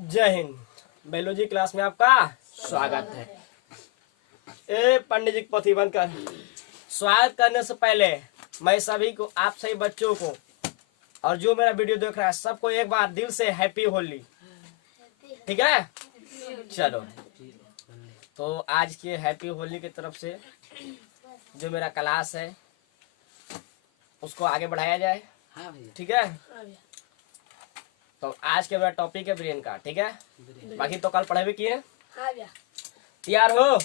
जय Hind. Biology class में आपका स्वागत है। ए पंडित जी पथी बंद कर। स्वागत करने से पहले मैं सभी को, आप सभी बच्चों को और जो मेरा वीडियो देख रहा है सबको एक बार दिल से हैप्पी होली। ठीक है, चलो तो आज के हैप्पी होली की तरफ से जो मेरा क्लास है उसको आगे बढ़ाया जाए। ठीक है, तो आज के मेरा टॉपिक है ब्रेन का। ठीक है, बाकी तो कल पढ़े भी किए। तैयार हो?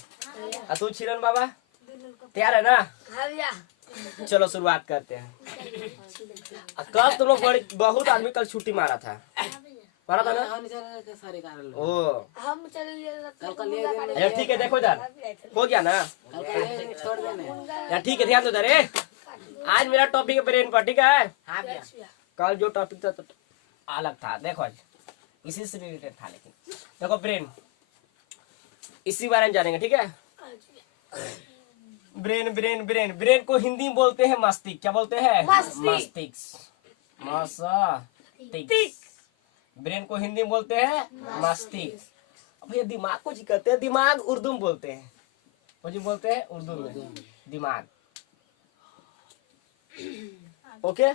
तू छिरन बाबा तैयार है ना? चलो शुरुआत करते हैं। कल तुम लोग बहुत आदमी कल छुट्टी मारा था ना? ओ यार ठीक है, देखो इधर हो गया ना यार। ठीक है, ध्यान दो इधर। आज मेरा टॉपिक है ब्रेन पर। ठीक है, कल जो टॉपिक था तो अलग था। देखो इसी से रिलेटेड था, लेकिन देखो ब्रेन इसी बारे में जानेंगे। ठीक है, ब्रेन ब्रेन ब्रेन ब्रेन को हिंदी में बोलते हैं मस्तिष्क। क्या बोलते हैं? मस्तिष्क। ब्रेन को हिंदी में बोलते हैं मस्तिष्क। अब ये दिमाग को जी कहते हैं, दिमाग उर्दू में बोलते हैं। वो जी बोलते हैं उर्दू में दिमाग। ओके,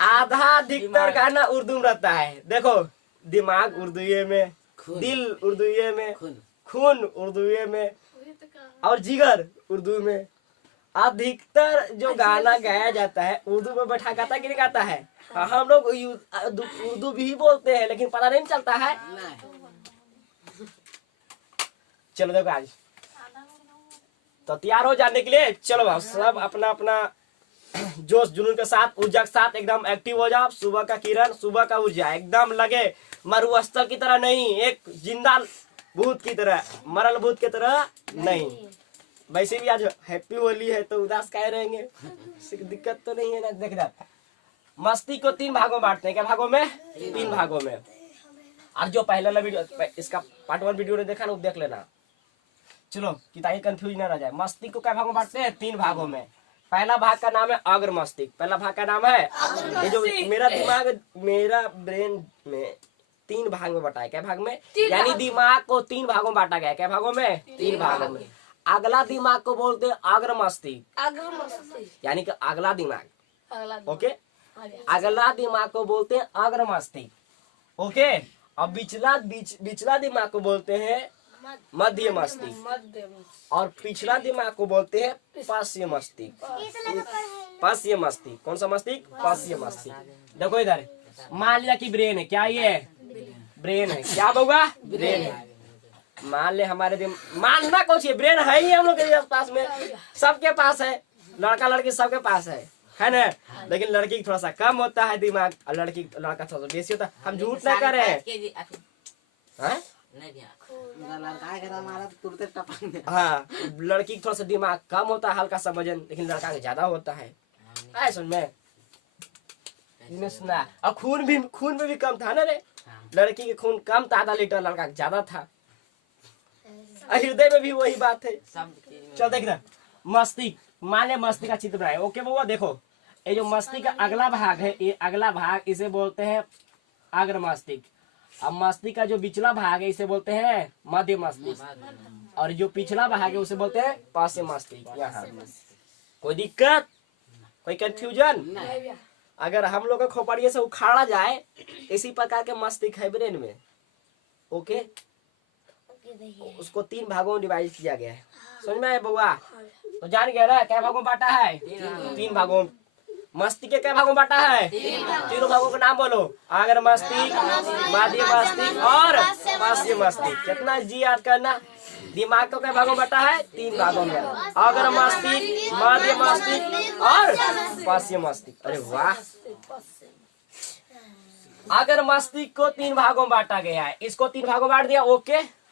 आधा अधिकतर गाना उर्दू में रहता है। देखो दिमाग उर्दू में, दिल उर्दू में, खून उर्दू में और जिगर उर्दू में। अधिकतर जो गाना गाया जाता है उर्दू में बैठा गाता कि नहीं गाता है? हम लोग उर्दू भी बोलते हैं लेकिन पता नहीं चलता है। चलो देखो आज तो तैयार हो जाने के लिए चलो भाई सब अपना अपना जोश जुनून के साथ, ऊर्जा के साथ एकदम एक्टिव हो जाओ। सुबह का किरण, सुबह का ऊर्जा एकदम लगे। मरुस्थल की तरह नहीं, एक जिंदा भूत की तरह, मरल भूत की तरह नहीं। वैसे भी आज हैप्पी होली है तो उदास काहे रहेंगे? दिक्कत तो नहीं है ना। देख रहा मस्ती को 3 भागों में बांटते हैं। क्या भागों में? 3 भागों में। और जो पहले वाला वीडियो, इसका पार्ट 1 वीडियो ने देखा ना, वो देख लेना। चलो कि ताकि कंफ्यूज ना रह जाए। मस्तिष्क को क्या भागों में बांटते हैं? 3 भागों में। पहला भाग का नाम है अग्र मस्तिष्क। पहला भाग का नाम है ये जो मेरा दिमाग, मेरा ब्रेन में 3 भाग में बटा है। क्या भाग में? यानी दिमाग को 3 भागों में बांटा गया है। क्या भागों में? 3 भागों में। अगला दिमाग को बोलते हैं अग्र मस्तिष्क, यानी कि अगला दिमाग। ओके, अगला दिमाग को बोलते हैं अग्र मस्तिष्क। ओके, अब बिचला दिमाग को बोलते हैं मध्य मस्तिष्क और पिछला दिमाग को बोलते हैं पार्श्व मस्तिष्क। पार्श्व मस्तिष्क कौन सा मस्तिष्क? पार्श्व मस्तिष्क। देखो इधर मान लिया कि ब्रेन है। क्या ये ब्रेन है? क्या होगा? ब्रेन है। मान ले हमारे मानना कुछ है, ब्रेन है ही हम लोग के पास में, सबके पास है। लड़का लड़की सबके पास है ना? लेकिन लड़की थोड़ा सा कम होता है दिमाग और लड़का थोड़ा सा बेसी होता है। हम झूठ ना कर रहे हैं। हाँ, लड़की थोड़ा सा दिमाग कम होता है, हल्का सा वजन, लेकिन लड़का का ज्यादा होता है। समझ में सुना? और खून में भी कम था ना रे। लड़की के खून कम था, आधा लीटर, लड़का ज्यादा था। हृदय में भी वही बात है। चल देख रहा मस्तिष्क, मान ले मस्तिष्क का चित्र बनाए। ओके बउआ, देखो ये जो मस्तिष्क का अगला भाग है, ये अगला भाग इसे बोलते हैं अग्र मस्तिष्क। अब मस्तिष्क का जो पिछला भाग है इसे बोलते हैं मध्य मस्तिष्क और जो पिछला भाग है उसे बोलते हैं पार्श्व मस्तिष्क। यहाँ कोई दिक्कत, कोई कंफ्यूजन? अगर हम लोग का खोपड़िए से उखाड़ा जाए, इसी प्रकार के मस्तिष्क है ब्रेन में। ओके, उसको 3 भागों में डिवाइड किया गया है। समझ में आया बउआ? तो जान गया ना क्या भागों में बांटा है? 3 भागों। मस्तिष्क के क्या भागों में बांटा है? 3 भागों का नाम बोलो। अग्र मस्तिष्क, मध्य मस्तिष्क और पार्श्व मस्तिष्क। कितना जी याद करना। दिमाग को क्या भागों में बांटा है? 3 भागों में। अग्र मस्तिष्क, मध्य मस्तिष्क और पार्श्व मस्तिष्क। अरे वाह, अग्र मस्तिष्क को 3 भागों में बांटा गया है। इसको 3 भागों में बांट दिया। ओके,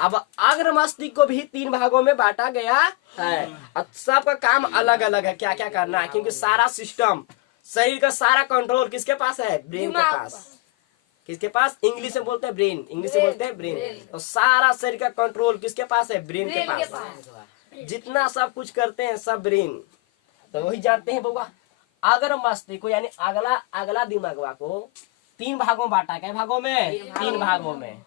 अब अग्र मस्तिष्क को भी 3 भागों में बांटा गया है। अब सबका काम अलग अलग है, क्या क्या करना है, क्योंकि सारा सिस्टम, शरीर का सारा कंट्रोल किसके पास है? ब्रेन के पास। किसके पास? इंग्लिश में बोलते हैं ब्रेन, इंग्लिश में बोलते हैं ब्रेन। तो सारा शरीर का कंट्रोल किसके पास है? ब्रेन के पास। जितना सब कुछ करते हैं सब ब्रेन। तो वही जानते हैं बउआ। अग्र मस्तिष्क को यानी अगला दिमाग को 3 भागों में बांटा। क्या भागों में? 3 भागों में।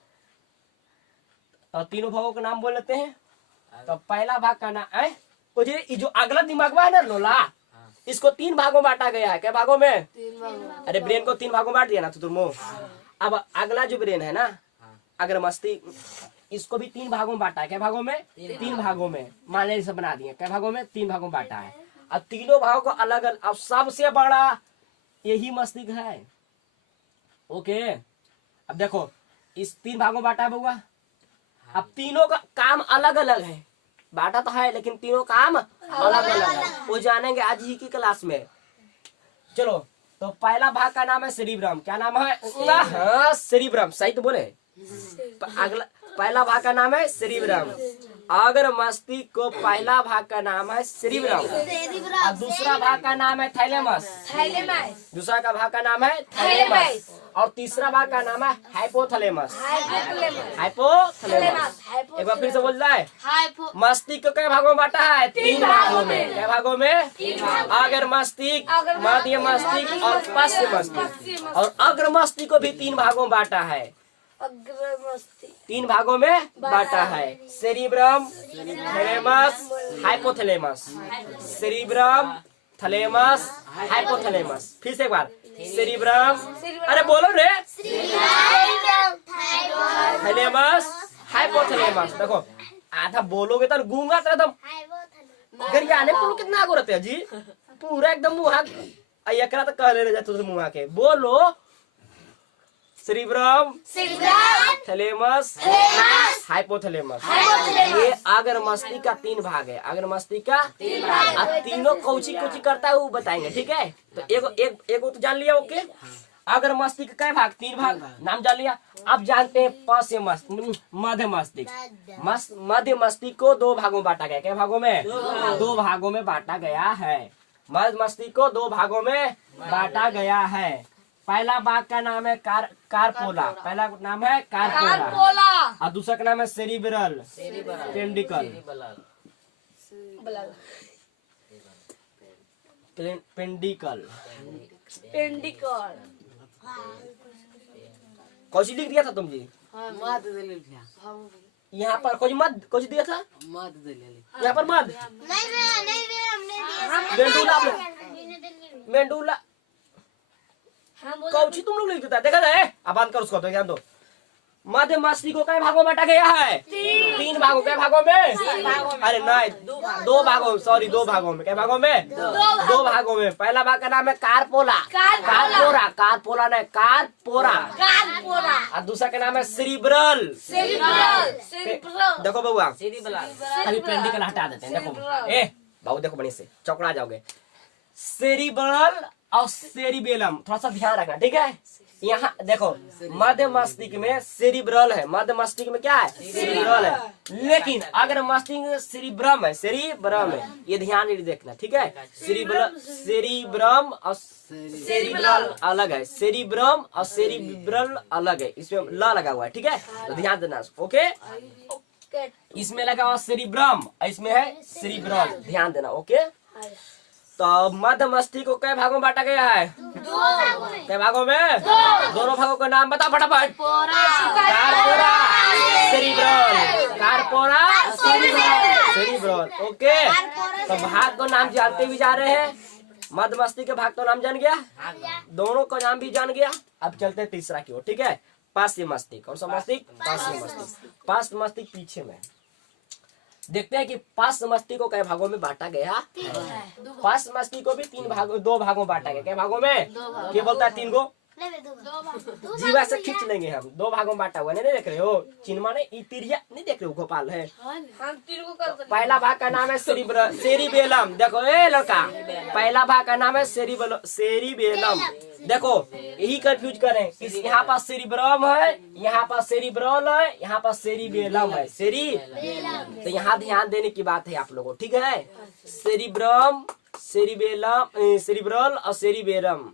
तो तीनों भागों का नाम बोल लेते हैं। तो पहला भाग का नाम है जो अगला दिमाग में है ना लोला, इसको 3 भागों में बांटा गया है। क्या भागों में? अरे ब्रेन को 3 भागों में बांट दिया ना तो तुम। अब अगला जो ब्रेन है ना, अगर मस्तिष्क, इसको भी 3 भागों में बांटा है। क्या भागों में? 3 भागों में। मान लीजिए बना दिए। क्या भागों में? 3 भागों में बांटा है। अब तीनों भागों को अलग अलग, अब सबसे बड़ा यही मस्तिष्क है। ओके, अब देखो इस 3 भागों में बांटा है बउआ। अब तीनों का काम अलग अलग है। बांटा तो है लेकिन तीनों काम अलग अलग है। वो जानेंगे आज ही की क्लास में। चलो, तो पहला भाग का नाम है सेरिब्रम। क्या नाम है? हाँ, सेरिब्रम, सही तो बोले। अगला पहला भाग का नाम है सेरिब्रम। अगर मस्तिष्क को पहला भाग का नाम है सेरिब्रम और दूसरा भाग का नाम है थैलेमस। दूसरा का भाग का नाम है थैलेमस और तीसरा भाग का नाम है हाइपोथैलेमस। हाइपोथैलेमस। एक बार फिर से बोल रहा है। मस्तिष्क को कई भागों में बांटा है? 3 भागों में। क्या भागों में? अगर मस्तिष्क, मध्य मस्तिष्क और पश्च मस्तिष्क। और अग्र मस्तिष्क को भी 3 भागों में बांटा है। 3 भागों में बांटा है। Cerebrum, thalamus, hypothalamus. Cerebrum, thalamus, hypothalamus. फिर से एक बार। सेरिब्रम, अरे बोलो रे। Thalamus, hypothalamus. देखो आधा बोलोगे तो गूंगा तो एकदम गरियाने को कितना आगो रहते हैं जी, पूरा एकदम मुहा एकरा तो कह ले जाते मुहा के। बोलो सेरिब्रम, थैलेमस, हाइपोथैलेमस। ये अगर मस्तिष्क का 3 भाग है। अगर मस्तिष्क का तीनों कौची कौची करता है वो बताएंगे, ठीक है। तो एगो तो जान लिया। ओके, अगर मस्तिष्क का भाग 3 भाग नाम जान लिया। अब जानते हैं पश्च मस्तिष्क, मध्य मस्तिष्क। मध्य मस्तिष्क को 2 भागों में बांटा गया। क्या भागों में? 2 भागों में बांटा गया है। मध्य मस्तिष्क को 2 भागों में बांटा गया है। पहला भाग का नाम है कारपोला। पहला नाम है कारपोला और दूसरा का नाम है सेरिब्रल पेंडिकल। कौन सी लिख दिया था तुम जी? यहाँ पर कौन सी दिया था? यहाँ पर मध मेंडूला कौची तुम लोग लिख देता है? देखा जाए। अब बंद कर उसको, तो ध्यान दो। मध्य मस्तिष्क को कई भागों में बांटा गया है? 3 भागों। क्या भागों में? अरे नहीं, 2 भागों, सॉरी 2 भागों में। क्या भागों में? 2 भागों में। पहला भाग का नाम है कारपोला। कारपोरा नहीं, कारपोरा। और दूसरा का नाम है सेरिब्रल। देखो बउआ, अभी पेंडिकल हटा देते हैं। देखो बाबू, देखो बढ़िया से चौकड़ा जाओगे। सेरिब्रल और सेरिबेलम, थोड़ा सा ध्यान रखना, ठीक है। यहाँ देखो मध्य मस्तिष्क में सेरिब्रल है। मध्य मस्तिष्क में क्या है? सेरिब्रल है। लेकिन अगर मस्तिष्क सेरिब्रम है, ये ध्यान देखना, ठीक है। सेरिब्रम और सेरिब्रल अलग है। सेरिब्रम और सेरिब्रल अलग है। इसमें ल लगा हुआ है, ठीक है, तो ध्यान देना। ओके, इसमें लगा हुआ सेरिब्रम, इसमें है सेरिब्रल, ध्यान देना। ओके, तो मध्य मस्तिष्क को कई भागों में बांटा गया है? 2 कई भागों में? दोनों भागों का नाम बता फटाफट। कारपोरा, सेरिब्रल। ओके, तो भाग को नाम जानते भी जा रहे हैं। मध्य मस्तिष्क के भाग तो नाम जान गया, दोनों का नाम भी जान गया। अब चलते हैं तीसरा की ओर, ठीक है। पश्च मस्तिष्क। कौन सा मस्तिष्क? पश्च मस्तिष्क। पश्च मस्तिष्क पीछे में। देखते हैं कि पश्च मस्तिष्क को कई भागों में बांटा गया। पश्च मस्तिष्क को भी 2 भागों में बांटा गया। क्या भागों में? क्या बोलता है? 3 गो जीवा से खींच लेंगे हम। 2 भागों में बांटा हुआ नहीं देख रहे हो? चिन्मा ने इतिरिया नहीं देख रहे हो? गोपाल है। पहला भाग का नाम है सेरिबेलम। देखो ए लड़का, पहला भाग का नाम है सेरिबेलम। देखो यही कंफ्यूज करें, यहाँ पर सेरिब्रम है, यहाँ पर सेरिब्रल है, यहाँ पर सेरिबेलम है। तो यहाँ ध्यान देने की बात है आप लोगों, ठीक है। सेरिब्रम, सेरिबेलम, सेरिब्रल और सेरिबेलम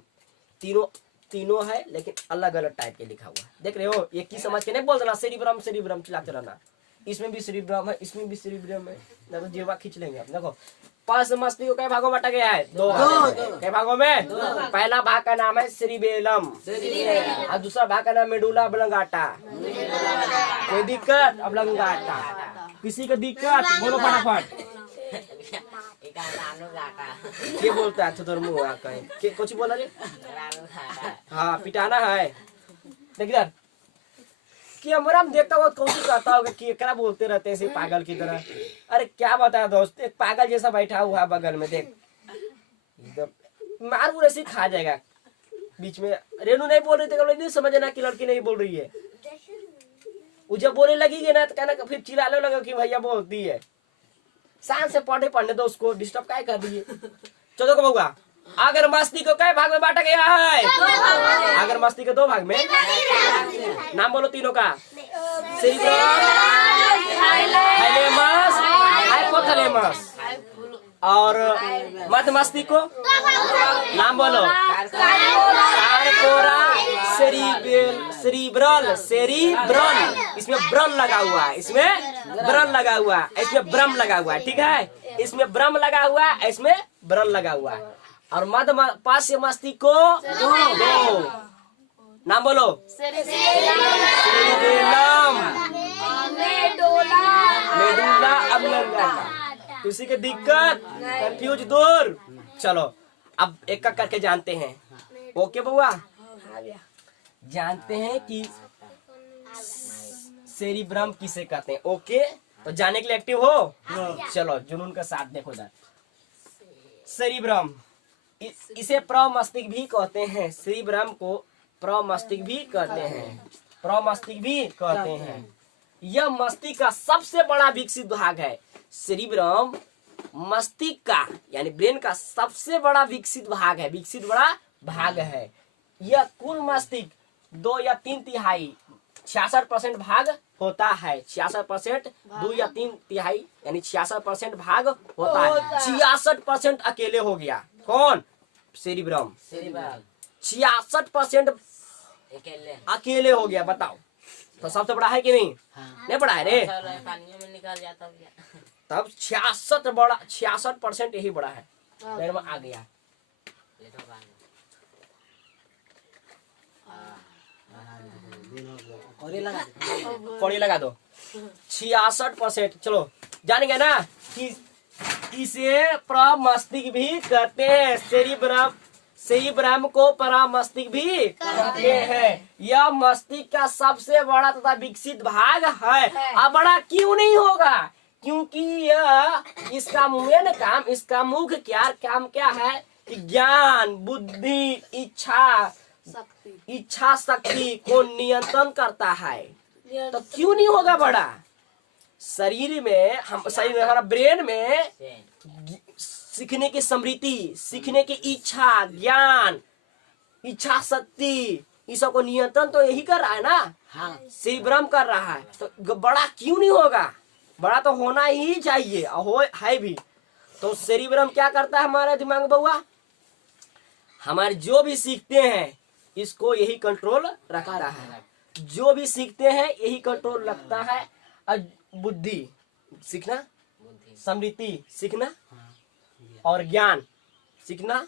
तीनों है, लेकिन अलग अलग टाइप के लिखा हुआ है। देख रहे हो? एक ही समझ के नहीं बोल देना सेरिब्रम चिल्लाते रहना। इसमें भी सेरिब्रम है, इसमें भी सेरिब्रम है। देखो जीवा खींच लेंगे आप। देखो पास मस्तिष्क को कई भागों में बांटा गया है? दो कई भागों में? पहला भाग का नाम है सेरिबेलम और दूसरा भाग का नाम मेडुला ऑब्लंगाटा। कोई दिक्कत? ऑब्लंगाटा। किसी को दिक्कत? बोलो फटाफट। क्या बोलता है तो मुँह कहीं कुछ बोला रे? हाँ पिटाना है। देखिए कि हमारा हम देखता हुआ कोशिश करता होगा कि क्या बोलते रहते हैं पागल की तरह। अरे क्या बताया दोस्त, एक पागल जैसा बैठा हुआ है बगल में, देख मार वो ऐसे खा जाएगा। बीच में रेनू नहीं बोल रही थी, नहीं समझना कि लड़की नहीं बोल रही है। वो जब बोलने लगेगी ना तो कहना फिर चिल्लाने लगा कि भैया बोलती है। शान से पढ़ने दो उसको, डिस्टर्ब क्या कर रही है। चलो बउआ, अगर मस्ती को कई भाग में बांटा गया है? अगर मस्ती को दो भाग में। नाम बोलो तीनों का। सेरिब्रम, हाइपोथैलेमस, हाइपोथैलेमस और मध्य मस्तिष्क को नाम बोलो। Corpora cerebral, cerebral. इसमें ब्रम लगा हुआ है, इसमें ब्रम लगा हुआ है, इसमें ब्रम लगा हुआ है। ठीक है, इसमें ब्रम लगा हुआ है, इसमें ब्रम लगा हुआ है। और मध्य पार्श्व मस्तिष्क को दो नाम बोलो। Cerebellum, medulla oblongata. किसी की दिक्कत? कंफ्यूज दूर। चलो अब एक एक करके जानते हैं। ओके बउआ, जानते हैं कि सेरिब्रम किसे कहते हैं। ओके, तो जाने के लिए एक्टिव हो? चलो जुनून का साथ देखो इधर। सेरिब्रम, इसे प्रमस्तिष्क भी कहते हैं। सेरिब्रम को प्रमस्तिष्क भी कहते हैं, प्रमस्तिष्क भी कहते हैं। यह मस्तिष्क का सबसे बड़ा विकसित भाग है। सेरिब्रम मस्तिष्क का यानी ब्रेन का सबसे बड़ा विकसित भाग है, विकसित बड़ा भाग है। यह कुल मस्तिष्क 2 या 3 तिहाई 66% भाग होता है। 66%, 2 या 3 तिहाई यानी 66% भाग होता है। 66% अकेले हो गया। कौन? सेरिब्रम। 66% अकेले हो गया। बताओ तो सबसे बड़ा है कि नहीं? नहीं बड़ा है रे। पानी में निकल जाता है। तब 66% यही बड़ा है। में आ गया। कौड़ी लगा दो। 66%। चलो जान गए ना कि इसे प्रमस्तिष्क भी कहते हैं। सेरिब्रम को प्रमस्तिष्क भी कहते हैं। यह मस्तिष्क का सबसे बड़ा तथा विकसित भाग है। अब बड़ा क्यों नहीं होगा? क्योंकि यह इसका मेन काम, इसका मुख्य काम क्या है कि ज्ञान, बुद्धि, इच्छा शक्ति को नियंत्रण करता है। तो क्यों नहीं होगा बड़ा? शरीर में हमारा ब्रेन में सीखने की स्मृति, सीखने की इच्छा, ज्ञान, इच्छा शक्ति, इस सब को नियंत्रण तो यही कर रहा है ना। सेरिब्रम कर रहा है। तो बड़ा क्यों नहीं होगा? बड़ा तो होना ही चाहिए, है भी। तो सेरिब्रम क्या करता है हमारे दिमाग में बउआ? हमारे जो भी सीखते हैं इसको यही कंट्रोल रखता है। जो भी सीखते हैं यही कंट्रोल रखता है। और बुद्धि सीखना, स्मृति सीखना और ज्ञान सीखना,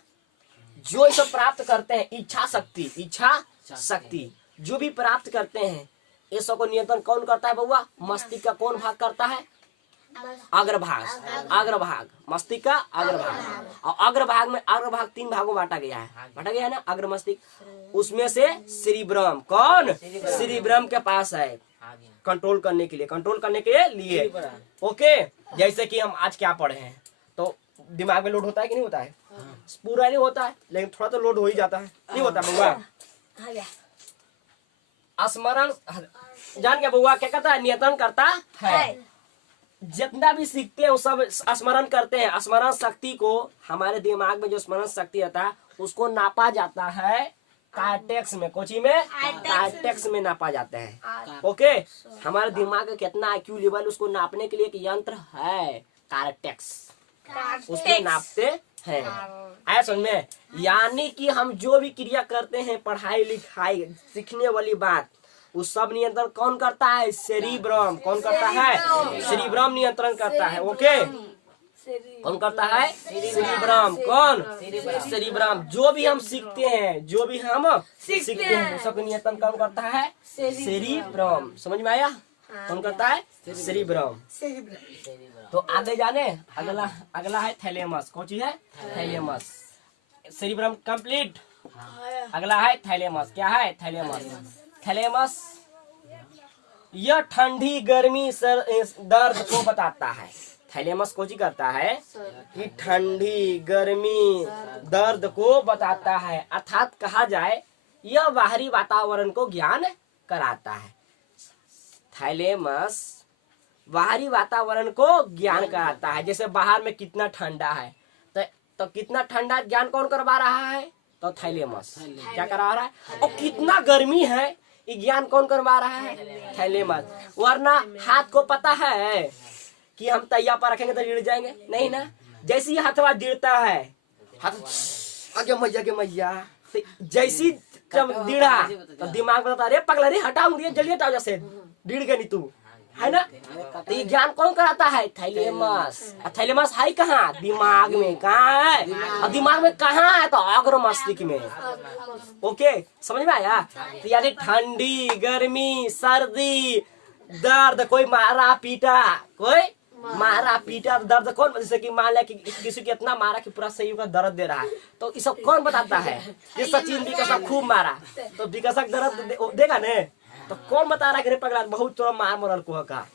जो सब प्राप्त करते हैं, इच्छा शक्ति जो भी प्राप्त करते हैं, ये सब को नियंत्रण कौन करता है बउआ? मस्तिष्क का कौन भाग करता है? अग्रभाग, मस्तिष्क का अग्रभाग। और अग्रभाग 3 भागों बांटा गया है ना अग्र मस्तिष्क। उसमें से सेरिब्रम, कौन? सेरिब्रम के पास है कंट्रोल करने के लिए। ओके, जैसे कि हम आज क्या पढ़े हैं तो दिमाग में लोड होता है कि नहीं होता है? पूरा नहीं होता है लेकिन थोड़ा तो लोड हो ही जाता है, नहीं होता बउआ? स्मरण जान के बउआ क्या करता है? नियंत्रण करता है। जितना भी सीखते हैं वो सब स्मरण करते हैं। स्मरण शक्ति को, हमारे दिमाग में जो स्मरण शक्ति रहता है उसको नापा जाता है कार्टेक्स में। कोची में? कार्टेक्स में नापा जाता है। ओके, हमारे दिमाग का कितना IQ लेवल उसको नापने के लिए एक यंत्र है, कार्टेक्स, उसमें नापते हैं। आया समझ में? यानी कि हम जो भी क्रिया करते हैं, पढ़ाई लिखाई, सीखने वाली बात, उस सब नियंत्रण कौन करता है? सेरिब्रम। कौन करता है? सेरिब्रम नियंत्रण करता है। ओके, कौन करता है? सेरिब्रम। कौन? सेरिब्रम। जो भी हम सीखते हैं, जो भी हम सीखते हैं, सबको नियंत्रण कौन करता है? सेरिब्रम। समझ में आया? कौन करता है? सेरिब्रम। तो आगे जाने, अगला अगला है थैलेमस। कौन चीज है? थैलेमस। Cerebrum complete. अगला है थैलेमस। क्या है? थैलेमस। थैलेमस यह ठंडी गर्मी दर्द को बताता है। थैलेमस को जी करता है कि ठंडी गर्मी दर्द को बताता है, अर्थात कहा जाए यह बाहरी वातावरण को ज्ञान कराता है। थैलेमस बाहरी वातावरण को ज्ञान कराता है। जैसे बाहर में कितना ठंडा है, तो कितना ठंडा ज्ञान कौन करवा रहा है? तो थैलेमस क्या करवा रहा है। और कितना गर्मी है, ये ज्ञान कौन करवा रहा है? थैलेमस। वरना हाथ को पता है कि हम तैया पर रखेंगे तो गिर जाएंगे, नहीं ना। जैसे ही हथवा गिरता है, हाथ आगे मैया तो जैसी जब गिरा तो दिमाग में बताता, अरे पगला रे हटाओ मुझे, जल्दी हटाओ, जैसे गिर गए नहीं तू, है ना। तो ये ज्ञान कौन कराता है? थैलेमस। थैलेमस है कहाँ? दिमाग में। कहाँ है? और दिमाग में कहाँ है? तो अग्र मस्तिष्क में। ओके, समझ में आया? तो यानी ठंडी, गर्मी, सर्दी, दर्द, कोई मारा पीटा, कोई मारा पीटा दर्द कौन? जैसे कि मान लिया कि किसी को इतना मारा कि पूरा शरीर का दर्द दे रहा है, तो ये सब कौन बताता है? ये सचिन विकसक खूब मारा तो विकसक दर्द देगा ने। तो कौन बता रहा है कि रे पगला बहुत थोड़ा मार मरल को का,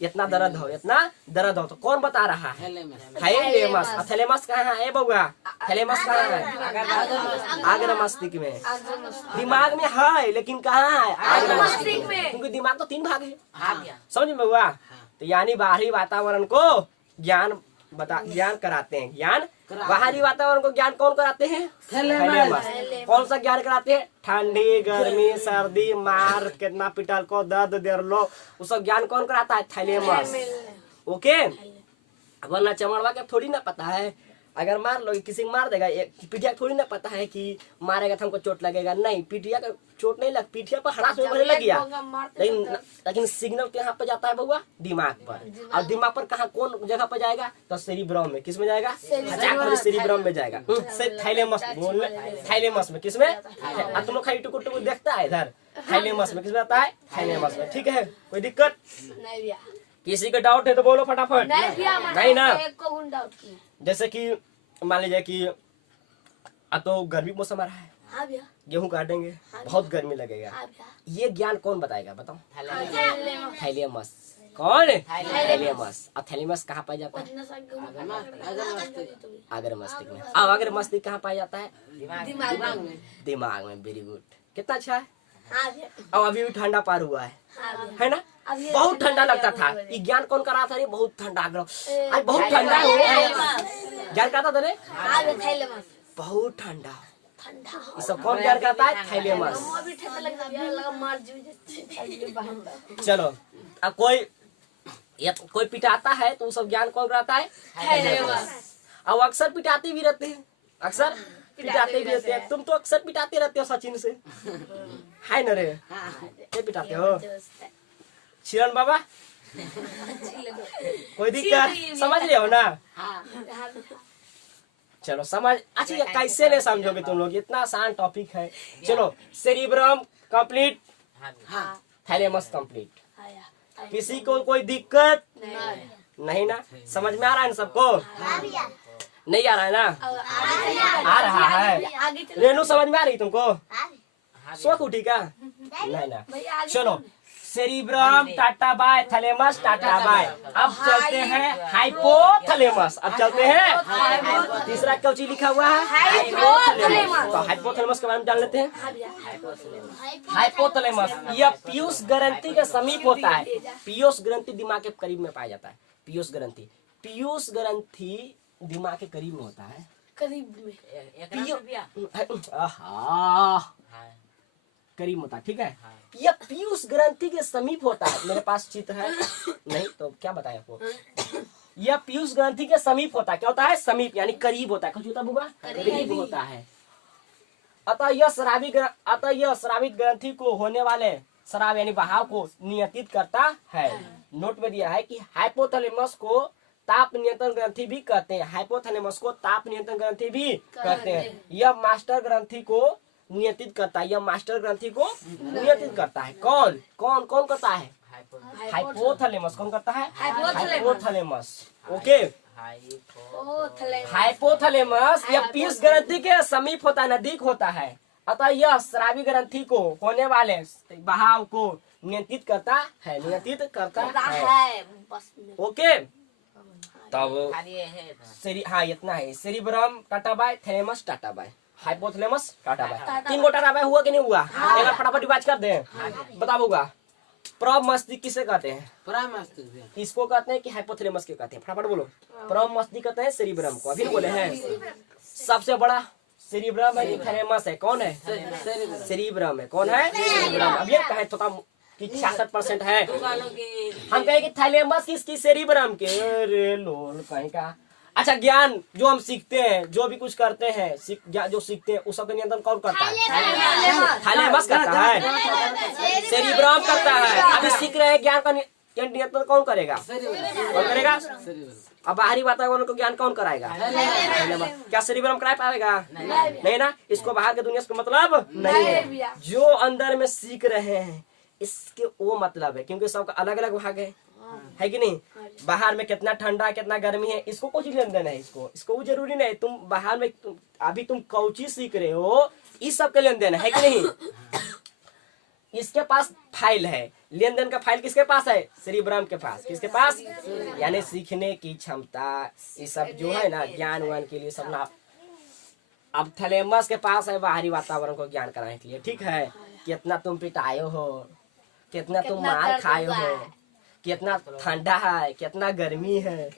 इतना दर्द हो, इतना दर्द हो, तो कौन बता रहा है? थैलेमस। थैलेमस कहाँ है बउआ? थैलेमस कहाँ है? आग्र मस्तिष्क में। दिमाग में है लेकिन कहाँ है? आग्र मस्तिष्क में। क्योंकि दिमाग तो 3 भाग है, समझ में बउआ। तो यानी बाहरी वातावरण को ज्ञान कराते हैं। ज्ञान बाहरी वातावरण को ज्ञान कौन कराते हैं? थैलेमस। कौन सा ज्ञान कराते हैं? ठंडी, गर्मी, सर्दी, मार, कितना पिटल को, दर्द दे लो, वो सब ज्ञान कौन कराता है? थैलेमस। ओके, वरना चमड़वा के थोड़ी ना पता है, अगर मार लो किसी को मार देगा, पीठिया थोड़ी ना पता है कि मारेगा तो हमको चोट लगेगा। नहीं, पीठिया का चोट नहीं लग, पीठिया पर हरास में लग गया, लेकिन सिग्नल कहाँ पे जाता है बउआ? दिमाग पर। और दिमाग पर कहाँ, कौन जगह पर जाएगा? तो सेरिब्रम में। किस में जाएगा? सेरिब्रम में जाएगा। थैलेमस बोल, थैलेमस में। किस में? तुम लोग खाली टुकुर टुकुर देखता है इधर, थैलेमस में। किस में आता है? थैलेमस में। ठीक है, कोई दिक्कत? किसी का डाउट है तो बोलो फटाफट। नहीं ना। जैसे कि मान लीजिए कि अब तो गर्मी मौसम आ रहा है, गेहूं काटेंगे, बहुत गर्मी लगेगा, ये ज्ञान कौन बताएगा? बताओ। थैलेमस। कौन? थैलेमस। और थैलेमस कहाँ पाया जाता है? आग्र मस्तिष्क में। अब आग्र मस्तिष्क कहाँ पाया जाता है? दिमाग में। वेरी गुड, कितना अच्छा है। अब अभी भी ठंडा पार हुआ है ना। बहुत ठंडा लगता था, ये ज्ञान कौन करा था? बहुत ठंडा, आज बहुत ठंडा है, ज्ञान करता था रे, बहुत ठंडा। ये सब कौन ज्ञान करता है? थैलेमस। चलो, अब कोई पिटाता है तो सब ज्ञान कौन कराता है? थैलेमस। अब अक्सर पिटाते भी रहते हैं, अक्सर पिटाते भी रहते हैं। तुम तो अक्सर पिटाते रहते हो सचिन से, है न रे? क्या पिटाते हो चिरण बाबा? कोई दिक्कत? समझ रहे हो ना? चलो समझ। अच्छा, ये कैसे नहीं समझोगे तुम लोग? इतना आसान टॉपिक है। चलो, सेरिब्रम कंप्लीट, थैलेमस कंप्लीट। किसी को कोई दिक्कत नहीं ना? समझ में आ रहा है ना सबको? नहीं आ रहा है ना? आ रहा है। रेनू समझ में आ रही तुमको? सो उठी का? नहीं ना। चलो, cerebrum tata bye, thalamus tata bye. अब चलते हैं हाइपोथैलेमस। अब चलते हैं, तीसरा क्या चीज लिखा हुआ है? हाइपोथैलेमस। तो हाइपोथैलेमस के बारे में जान लेते हैं। हाइपोथैलेमस यह पीयूष ग्रंथि के समीप होता है। पीयूष ग्रंथि दिमाग के करीब में पाया जाता है। पीयूष ग्रंथि दिमाग के करीब में होता है, करीब में। करीब होता है, ठीक है। यह पीयूष ग्रंथि के समीप होता है। मेरे पास चित्र है, नहीं तो क्या बताया आपको? यह पीयूष ग्रंथि के समीप होता है। क्या होता है? समीप, यानी करीब होता है। कुछ होता बुआ? करीब होता है। अतः यह स्रावित ग्रंथि को होने वाले स्राव यानी बहाव को नियंत्रित करता है। नोट में दिया है कि हाइपोथैलेमस को ताप नियंत्रण ग्रंथि भी कहते हैं। हाइपोथैलेमस को ताप नियंत्रण ग्रंथि भी कहते हैं। यह मास्टर ग्रंथि को नियंत्रित करता है। यह मास्टर ग्रंथि को नियंत्रित करता है। कौन कौन कौन करता है? हाइपोथैलेमस। कौन करता है? हाइपोथैलेमस। ओके, हाइपोथैलेमस यह पीयूष ग्रंथि के समीप होता है, नजदीक होता है। अतः यह स्रावी ग्रंथि को होने वाले बहाव को नियंत्रित करता है, नियंत्रित करता है। ओके, तब हाँ इतना है। Cerebrum tata bye, thalamus tata bye, hypothalamus tata bye. 3 go tata bye हुआ कि नहीं हुआ? एक बार फटाफट रिवाज कर दे, बताऊंगा। प्रमस्तिष्क किसे कहते हैं? इसको कहते हैं कि हाइपोथैलेमस के कहते हैं? फटाफट बोलो। प्रमस्तिष्क कहते हैं सेरिब्रम को। अभी बोले हैं सबसे बड़ा सेरिब्रम है, थैलेमस है। कौन है? सेरिब्रम है। कौन है? सेरिब्रम। अब ये कहे तो कि 66% है, हम कहे कि थैलेमस किसकी? सेरिब्रम के। अरे लोल कहीं का। अच्छा, ज्ञान जो हम सीखते हैं, जो भी कुछ करते हैं, जो सीखते हैं उस सबका नियंत्रण कौन करता है? थैलेमस करता है, सेरिब्रम करता है। अभी सीख रहे हैं, ज्ञान का नियंत्रण कौन करेगा? कौन करेगा? अब बाहरी वातावरण को ज्ञान कौन कराएगा? क्या सेरिब्रम करा पाएगा? नहीं ना। इसको बाहर के दुनिया से मतलब नहीं है। जो अंदर में सीख रहे हैं इसके वो मतलब है, क्योंकि सबका अलग अलग भाग है कि नहीं? बाहर में कितना ठंडा कितना गर्मी है इसको कुछ लेन देन है। इसको जरूरी नहीं। तुम बाहर में अभी तुम कौची सीख रहे हो, इस सब के लेन देन है कि नहीं? इसके पास फाइल है, लेन देन का फाइल किसके पास है? सेरिब्रम के पास। किसके पास? यानी सीखने की क्षमता, ये सब जो है ना ज्ञान वान के लिए सब ना। अब थैलेमस के पास है बाहरी वातावरण को ज्ञान कराने के लिए। ठीक है, कितना तुम पिटाए हो, कितना तुम मार खाए हो, कितना ठंडा है, कितना गर्मी है,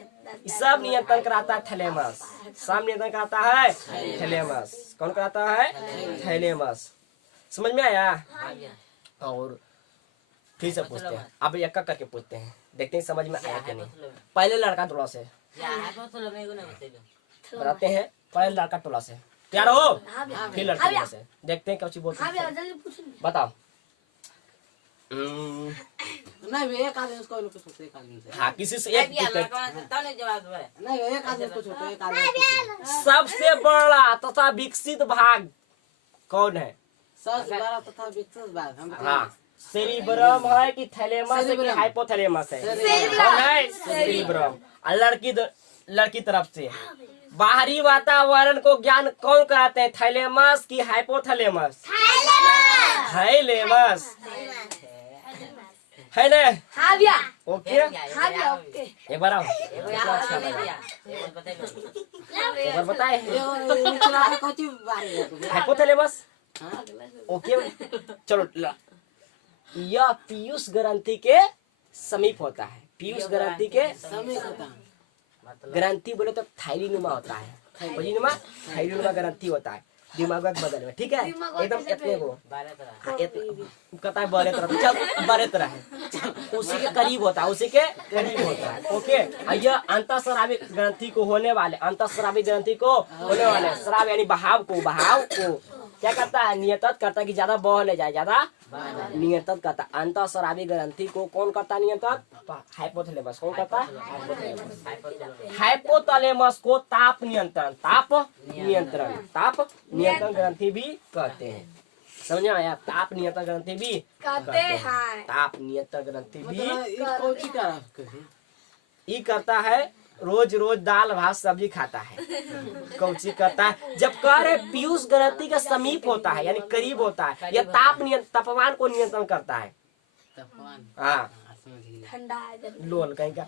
सब नियंत्रण कराता है थैलेमस। सब नियंत्रण कराता है थैलेमस। कौन कराता है? थैलेमस। समझ में आया? और फिर से पूछते हैं, अब एक करके पूछते हैं, देखते हैं समझ में आया कि नहीं। पहले लड़का टोला से बताते हैं। पहले लड़का टोला से तैयार हो, फिर लड़के टोला से देखते हैं क्या बोलते हैं। बताओ। नहीं, एक आदमी उसको पूछो, एक आदमी से। हाँ, किसी से एक नहीं, एक आदमी पूछो, तो एक आदमी पूछो। सबसे बड़ा तथा विकसित भाग कौन है? सबसे बड़ा तथा विकसित भाग हम हाँ, सेरिब्रम है कि थैलेमस है कि हाइपोथैलेमस है? कौन है? सेरिब्रम। लड़की तरफ से बाहरी वातावरण को ज्ञान कौन कराते हैं? थैलेमस की हाइपोथैलेमस? थैलेमस है ना? ओके, एक बार आओ, एक बार बताए। हाइपोथैलेमस। ओके, चलो। यह पीयूष ग्रंथि के समीप होता है। पीयूष ग्रंथि के समीप होता है। ग्रंथि बोले तो थैलीनुमा होता है। थैलीनुमा ग्रंथि होता है दिमाग के बगल में। ठीक है, एकदम इतने को कहता है बारह तरह। चल, 12 तरह है, उसी के करीब होता है, उसी के करीब होता है। ओके, यह अंतःस्रावी ग्रंथि को होने वाले, अंतःस्रावी ग्रंथि को होने वाले स्राव यानी बहाव को क्या करता है? नियंत्रित करता है कि ज्यादा बह ले जाए, ज्यादा नियंत्रित करता है। अंतःस्रावी ग्रंथि को कौन करता है नियंत्रित? हाइपोथैलेमस। कौन करता है? हाइपोथैलेमस को ताप नियंत्रण ग्रंथि भी कहते हैं। समझ में आया? ताप नियंत्रण ग्रंथि भी कहते हैं। ताप नियंत्रण ग्रंथि भी ये करता है। रोज दाल भात सब्जी खाता है। कौची करता है? जब कह रहे पीयूष ग्रंथि के समीप होता है यानी करीब होता है, यह तापमान को नियंत्रण करता है। हाँ, लोल कहीं का।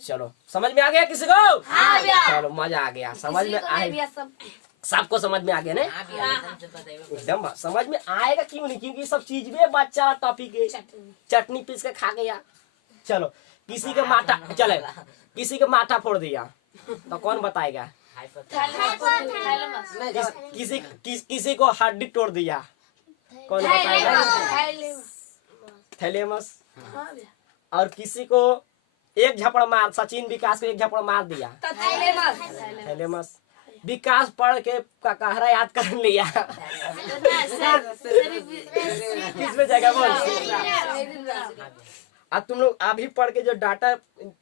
चलो, समझ में आ गया किसी को? चलो, मजा आ गया, समझ में आए, सबको समझ में आ गया ना? एकदम समझ में आएगा, क्यों नहीं? क्योंकि सब चीज में बच्चा टॉपिक है। चटनी पीस के खा गया। चलो, किसी का माथा चले, किसी का माथा फोड़ दिया तो कौन बताएगा? किसी को हड्डी तोड़ दिया कौन बताएगा? थैलेमस। और किसी को एक झपड़ मार, सचिन विकास को एक झपड़ मार दिया, थैलेमस। विकास पढ़ के कहरा याद कर लिया। किस में जाएगा बोल? अब तुम लोग अभी पढ़ के जो डाटा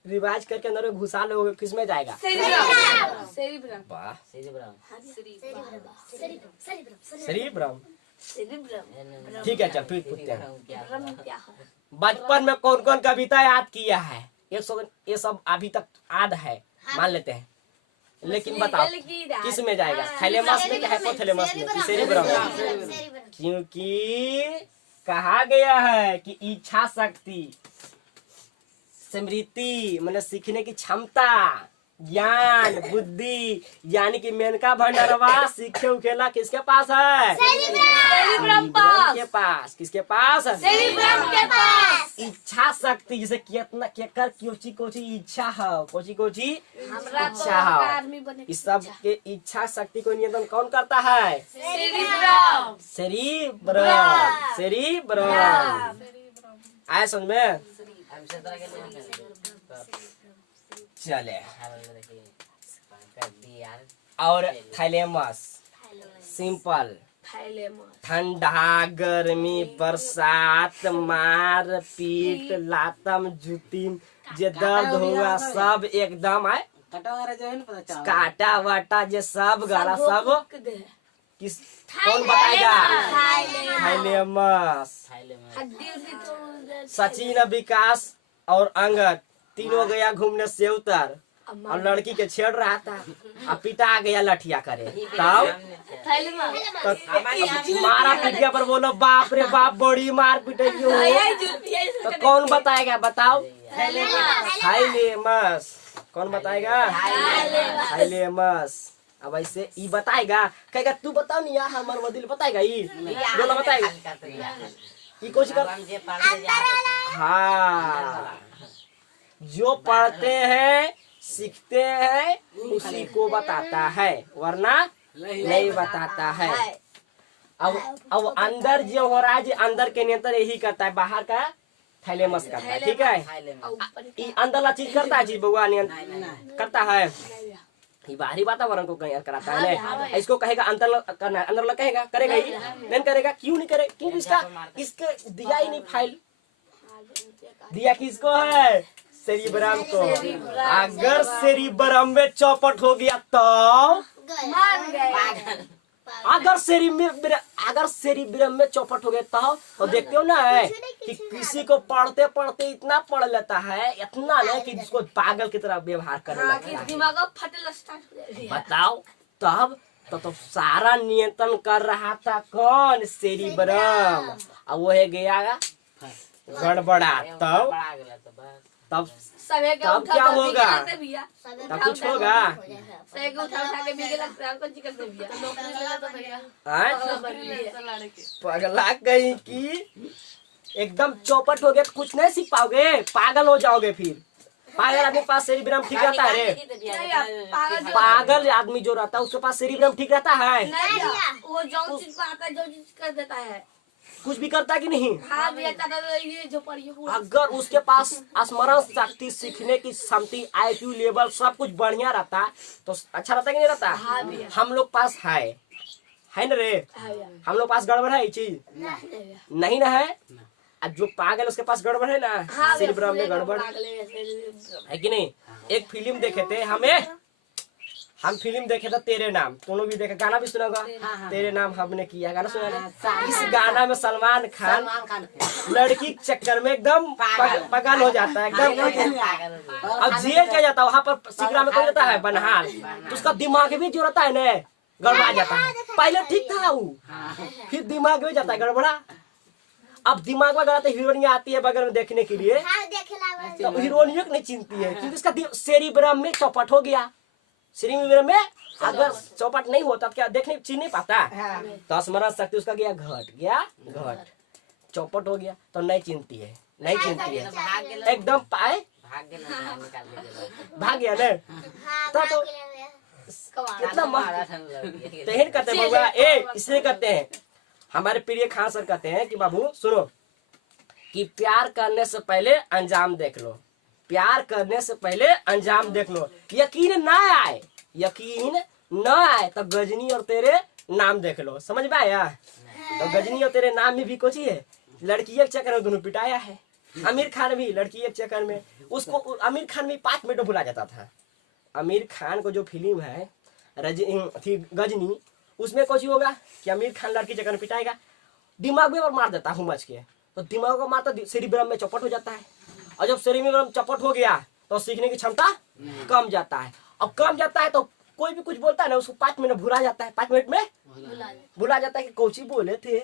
रिवाइज करके अंदर में घुसा लोगे किस में जाएगा? वाह, सेरिब्रम। ठीक है, चल फिर पूछते हैं, बचपन में कौन कौन कविता याद किया है? ये सब अभी तक याद है मान लेते हैं, लेकिन बताओ किस में जाएगा? थैलेमस में क्या हाइपोथैलेमस में कि सेरिब्रम में? क्योंकि कहा गया है कि इच्छा शक्ति, स्मृति मतलब सीखने की क्षमता, ज्ञान, बुद्धि यानी कि मेनका भंडारवा सीखे उखेला किसके पास है? सेरिब्रम के पास। किसके पास? सेरिब्रम के पास। इच्छा शक्ति जिसे कितना केकर कोची इच्छा है, कोची इच्छा है, इस सब के इच्छा शक्ति को नियंत्रण कौन करता है? सेरिब्रम। आए समझ में? चले, और थैलेमस सिंपल, ठंडा, गर्मी, बरसात, मार पीट, लातम जुतिम, जे दर्द होगा सब एकदम है, काटा वाटा जे सब गाला सब किस कौन बताएगा? थैलेमस। सचिन, विकास और अंगद तीनों गया घूमने से उतर और लड़की के छेड़ रहा था, अब पिटा गया लठिया करे, तब मारा पिटिया पर बोलो बाप रे बाप बड़ी मार पिटेगी हो, तो कौन बताएगा? बताओ। थैलेमस। कौन बताएगा? थैलेमस। अब ऐसे ई बताएगा, कहेगा तू बताओ नहीं यार हमार मदिल बताएगा, ई बोला बताएगा ई कोशिश कर। हाँ, जो पढ़ते हैं सीखते हैं उसी को बताता है, वरना नहीं बताता है। अब अंदर जो हो रहा है, जो अंदर के नियंत्रण यही करता है, बाहर का थैलेमस करता है। ठीक है, अंदर ला चीज करता है, चीज बउआ नियंत्रण करता है, ये बाहरी वातावरण को कराता है ना। इसको कहेगा अंदर करना, अंदर लग कहेगा करेगा ही नहीं, करेगा क्यों नहीं करे? क्यों? इसके दिया ही नहीं फाइल, दिया किसको है? सेरिब्रम को। अगर सेरिब्रम में चौपट हो गया तो अगर सेरिब्रम में चौपट हो गया तो देखते हो ना है कि किसी को पढ़ते पढ़ते इतना पढ़ लेता है, इतना ना कि जिसको पागल की तरह व्यवहार करने लगता है। दिमाग फटना स्टार्ट हो जाएगा। बताओ, तब तो सारा नियंत्रण कर रहा था कौन? सेरिब्रम। अब वो है गया गड़बड़ा, तब क्या होगा? तब कुछ होगा? पगला कहीं की एकदम चौपट हो गए तो कुछ नहीं सीख पाओगे, पागल हो जाओगे। फिर पागल आदमी के पास सेरिब्रम ठीक रहता है रे? पागल आदमी जो रहता है उसके पास सेरिब्रम ठीक रहता है? वो जो चीज को आता है, जो चीज कर देता है, कुछ भी करता कि नहीं? हाँ, ये जो अगर उसके पास स्मरण शक्ति, सीखने की क्षमता, IQ लेवल सब कुछ बढ़िया रहता तो अच्छा रहता कि नहीं रहता? हाँ, हम लोग पास है ना रे? हम लोग पास गड़बड़ है ये चीज नहीं ना है? अब जो पागल उसके पास गड़बड़ है ना, सेरिब्रम में गड़बड़ है कि नहीं? एक फिल्म देखे थे हम फिल्म देखे थे तेरे नाम, दोनों भी देखे, गाना भी सुना होगा। तेरे नाम हमने किया, गाना सुना है। इस गाना में सलमान खान लड़की के चक्कर में एकदम पागल हो जाता है एकदम। अब जेल क्या जाता है वहाँ पर, सिगरा में कोई रहता है बनहाल, तो उसका दिमाग भी जो रहता है ना गड़बड़ा जाता है। पहले ठीक था वो, फिर दिमाग में जाता है गड़बड़ा। अब दिमाग में गड़ा तो हीरोइनिया आती है बगल में देखने के लिए, तो हीरोइनिया को नहीं चिंती है क्योंकि उसका सेरिब्रम में चौपट हो गया। सेरिब्रम में अगर चौपट नहीं होता तो क्या देखने चिन्ह नहीं पाता, तो स्मरण शक्ति उसका गया घट, चौपट हो गया तो नहीं चिंती है एकदम पाए भाग गया ना। तो कितना तेहन करते बाबा, इसलिए करते हैं। हमारे प्रिय खान सर कहते हैं कि बाबू सुनो कि प्यार करने से पहले अंजाम देख लो, प्यार करने से पहले अंजाम देख लो। यकीन न आए तो गजनी और तेरे नाम देख लो, समझ में आया? तो गजनी और तेरे नाम में भी कुछ ही है, लड़की एक चक्कर में दोनों पिटाया है। आमिर खान भी लड़की एक चक्कर में, उसको आमिर खान भी 5 मिनट में भुला जाता था। आमिर खान को जो फिल्म है थी गजनी, उसमें कुछ ही होगा कि आमिर खान लड़की चक्कर में पिटाएगा, दिमाग में और मार देता हूँ मच के, तो दिमाग को मारता सेरिब्रम में चौपट हो जाता है। और जब सेरिब्रम चौपट हो गया तो सीखने की क्षमता कम जाता है, और कम जाता है तो कोई भी कुछ बोलता है ना उसको 5 मिनट भुला जाता है, 5 मिनट में भुला जाता है कि कोची बोले थे।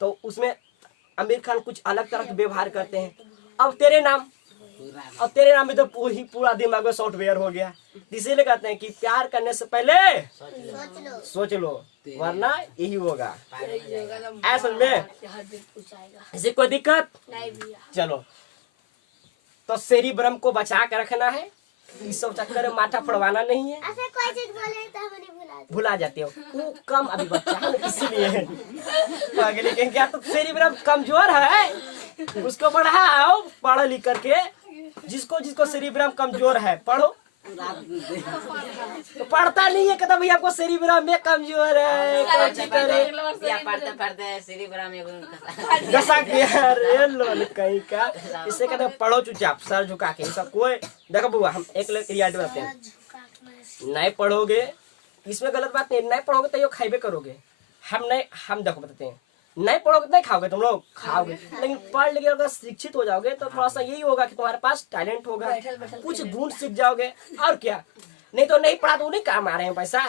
तो उसमें आमिर खान कुछ अलग तरह के व्यवहार करते हैं। अब तेरे नाम में तो पूरा दिमाग में सॉफ्टवेयर हो गया। इसीलिए कहते हैं कि प्यार करने से पहले सोच लो, वरना यही होगा। ऐसा में इसे कोई दिक्कत नहीं भैया। चलो, तो सेरिब्रम को बचा के रखना है, इस सब चक्कर में माथा पड़वाना नहीं है। ऐसे कोई चीज बोले तो हमें भुला जाते हो, वो कम अभी बच्चा है ना, इसलिए तो आगे लेकिन क्या, तो सेरिब्रम कमजोर है, उसको पढ़ाओ, पढ़ लिख करके। जिसको सेरिब्रम कमजोर है पढ़ो, तो पढ़ता नहीं है, कहता भैया आपको सेरिब्रम में कमजोर है, कोई करे या पढ़ते पढ़ते सेरिब्रम में दशा यार ये लो कहीं का। इससे कहते हैं पढ़ो चुपचाप, सर झुका के। सब कोई देखो बुआ, हम एक रियायत बताते हैं, नहीं पढ़ोगे, इसमें गलत बात नहीं, नहीं पढ़ोगे तो ये खाइबे करोगे। हम देखो बताते हैं, नहीं पढ़ोगे नहीं खाओगे, तुम लोग खाओगे, लेकिन पढ़ लिखे अगर शिक्षित हो जाओगे तो थोड़ा सा यही होगा कि तुम्हारे पास टैलेंट होगा, कुछ गुण सीख जाओगे, और क्या। नहीं तो नहीं पढ़ा तो नहीं कमा रहे हैं, पैसा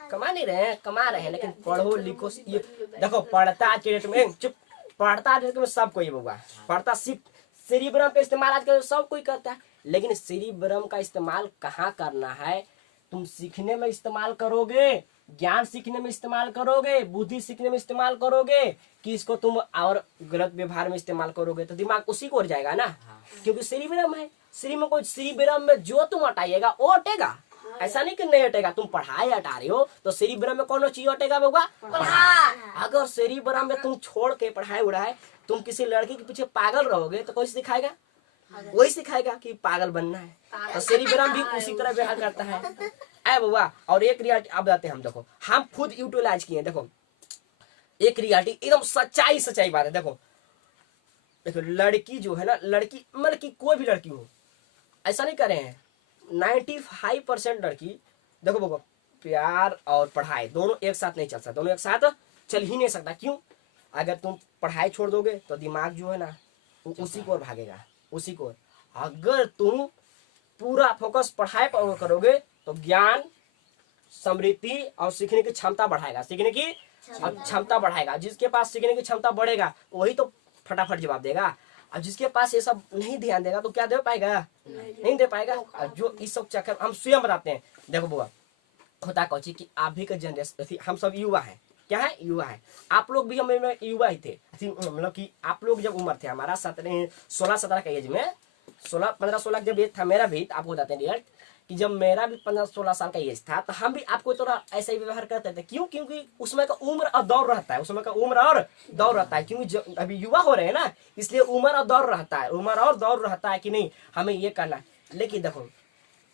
कमा नहीं रहे हैं, कमा रहे हैं, लेकिन पढ़ो लिखो। ये देखो पढ़ता आज के डेट में, चुप, पढ़ता आज के डेट में सब कोई होगा, पढ़ता सिर्फ सेरिब्रम का इस्तेमाल आज के सब कोई करता है। लेकिन सेरिब्रम का इस्तेमाल कहाँ करना है, तुम सीखने में इस्तेमाल करोगे, ज्ञान सीखने में इस्तेमाल करोगे, बुद्धि सीखने में इस्तेमाल करोगे, कि इसको तुम और गलत व्यवहार में इस्तेमाल करोगे तो दिमाग उसी को उड़ जाएगा ना। क्योंकि सेरिब्रम है, सेरिब्रम में जो तुम हटाइएगा वो हटेगा, ऐसा नहीं कि नहीं हटेगा। तुम पढ़ाई हटा रहे हो तो सेरिब्रम में कौन चीज हटेगा होगा, अगर सेरिब्रम में तुम छोड़ के पढ़ाई उड़ाए, तुम किसी लड़की के पीछे पागल रहोगे तो कौन सिखाएगा, वही सिखाएगा कि पागल बनना है। तो सेरिब्रम भी उसी तरह व्यवहार करता है। ऐ बुआ, और एक रियलिटी आप बताते हैं, हम देखो हम खुद यूटिलाइज किए, देखो एक रियलिटी एकदम सच्चाई बात है। देखो लड़की जो है ना, लड़की मतलब कि कोई भी लड़की हो, ऐसा नहीं कर रहे हैं, 95% लड़की देखो बुआ, प्यार और पढ़ाई दोनों एक साथ नहीं चल सकता, दोनों एक साथ चल ही नहीं सकता। क्यों? अगर तुम पढ़ाई छोड़ दोगे तो दिमाग जो है ना वो उसी को भागेगा, उसी को। अगर तुम पूरा फोकस पढ़ाई पर करोगे तो ज्ञान, समृद्धि और सीखने की क्षमता बढ़ाएगा, सीखने की क्षमता बढ़ाएगा। जिसके पास सीखने की क्षमता बढ़ेगा वही तो फटाफट जवाब देगा, और जिसके पास ये सब नहीं ध्यान देगा तो क्या दे पाएगा, नहीं दे पाएगा। और जो इस सब चक्कर हम स्वयं बताते हैं, देखो बुआ होता कौची कि आप भी का जनरेशन, हम सब युवा है, क्या है, युवा है। आप लोग भी हम युवा ही थे, मतलब कि आप लोग जब उम्र थे हमारा 16-17 का एज में, 15-16 जब एज था मेरा भी, तो आपको बताते हैं कि जब मेरा भी 15-16 साल का एज था तो हम भी आपको थोड़ा ऐसा ही व्यवहार करते थे। क्यों? क्योंकि उसमें का उम्र और दौर रहता है, उसमें का उम्र और दौर रहता है। क्योंकि अभी युवा हो रहे हैं ना, इसलिए उम्र और दौर रहता है, उम्र और दौर रहता है कि नहीं हमें ये करना है। लेकिन देखो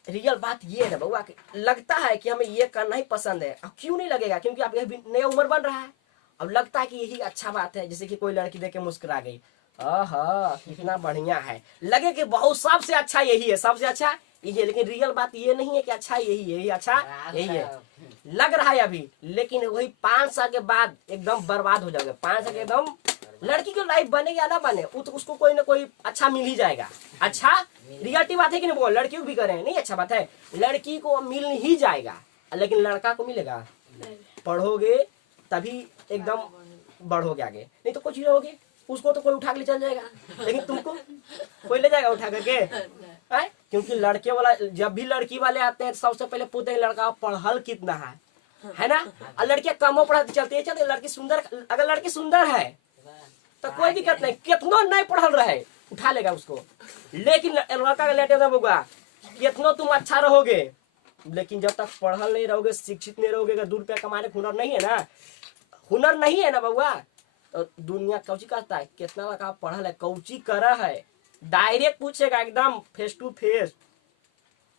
रियल बात ये है ना बउआ, लगता है कि हमें ये करना ही पसंद है। अब क्यों नहीं लगेगा? क्योंकि अब अभी नया उम्र बन रहा है, अब लगता है कि यही अच्छा बात है। जैसे कि कोई लड़की देख के मुस्कुरा गई, कितना बढ़िया है, लगे कि बहुत सबसे अच्छा यही है, सबसे अच्छा यही है। लेकिन रियल बात ये नहीं है कि अच्छा यही अच्छा यही है, लग रहा है अभी, लेकिन वही 5 साल के बाद एकदम बर्बाद हो जाओगे। 5 साल के एकदम लड़की की लाइफ बने या ना बने, उसको कोई ना कोई अच्छा मिल ही जाएगा। अच्छा रियलिटी बात है कि नहीं बोल, लड़की को भी करें नहीं, अच्छा बात है, लड़की को मिल ही जाएगा, लेकिन लड़का को मिलेगा। पढ़ोगे तभी एकदम बढ़ोगे आगे, नहीं तो कुछ ही रहोगे। उसको तो कोई उठा के ले चल जाएगा, लेकिन तुमको कोई ले जाएगा उठा करके है? क्योंकि लड़के वाला, जब भी लड़की वाले आते हैं सबसे पहले पूछते हैं लड़का पढ़ल कितना है ना। और लड़कियां कम पढ़ाती चलती है, लड़की सुंदर, अगर लड़की सुंदर है तो कोई दिक्कत नहीं, कितनो नहीं पढ़ल रहे उठा लेगा उसको। लेकिन लड़का का लेटे होगा, कितनो तुम अच्छा रहोगे, लेकिन जब तक पढ़ल नहीं रहोगे, शिक्षित नहीं रहोगे, अगर 2 रुपया कमाने का हुनर नहीं है ना, हुनर नहीं है ना बउआ, तो दुनिया कौची करता है, कितना लड़का पढ़ल है, कौची करा है, डायरेक्ट पूछेगा एकदम फेस टू फेस,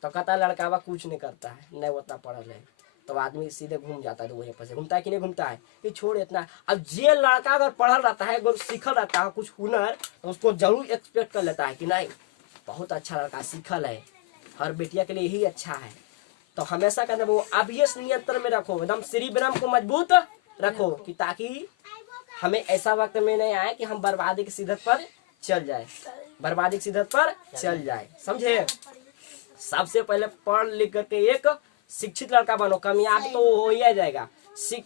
तो कहता है लड़का कुछ नहीं करता है, नहीं उतना पढ़ल है। तो आदमी सीधे घूम जाता है, तो वहीं पर से घूमता है कि नहीं घूमता है। ये छोड़ इतना, अब जे लड़का अगर पढ़ल रहता है, अगर सीखल रहता है कुछ हुनर, तो उसको जरूर एक्सपेक्ट कर लेता है कि नहीं बहुत अच्छा लड़का सीखल है, हर बेटिया के लिए यही अच्छा है। तो हमेशा कहते वो अभ्यस नियंत्रण में रखो, एकदम श्री ब्रह्म को मजबूत रखो, कि ताकि हमें ऐसा वक्त में नहीं आए कि हम बर्बादी की सीधत पर चल जाए, बर्बादी की सीधत पर चल जाए, समझे। सबसे पहले पढ़ लिख करके एक शिक्षित लड़का बनो, कामयाब तो हो ही जाएगा।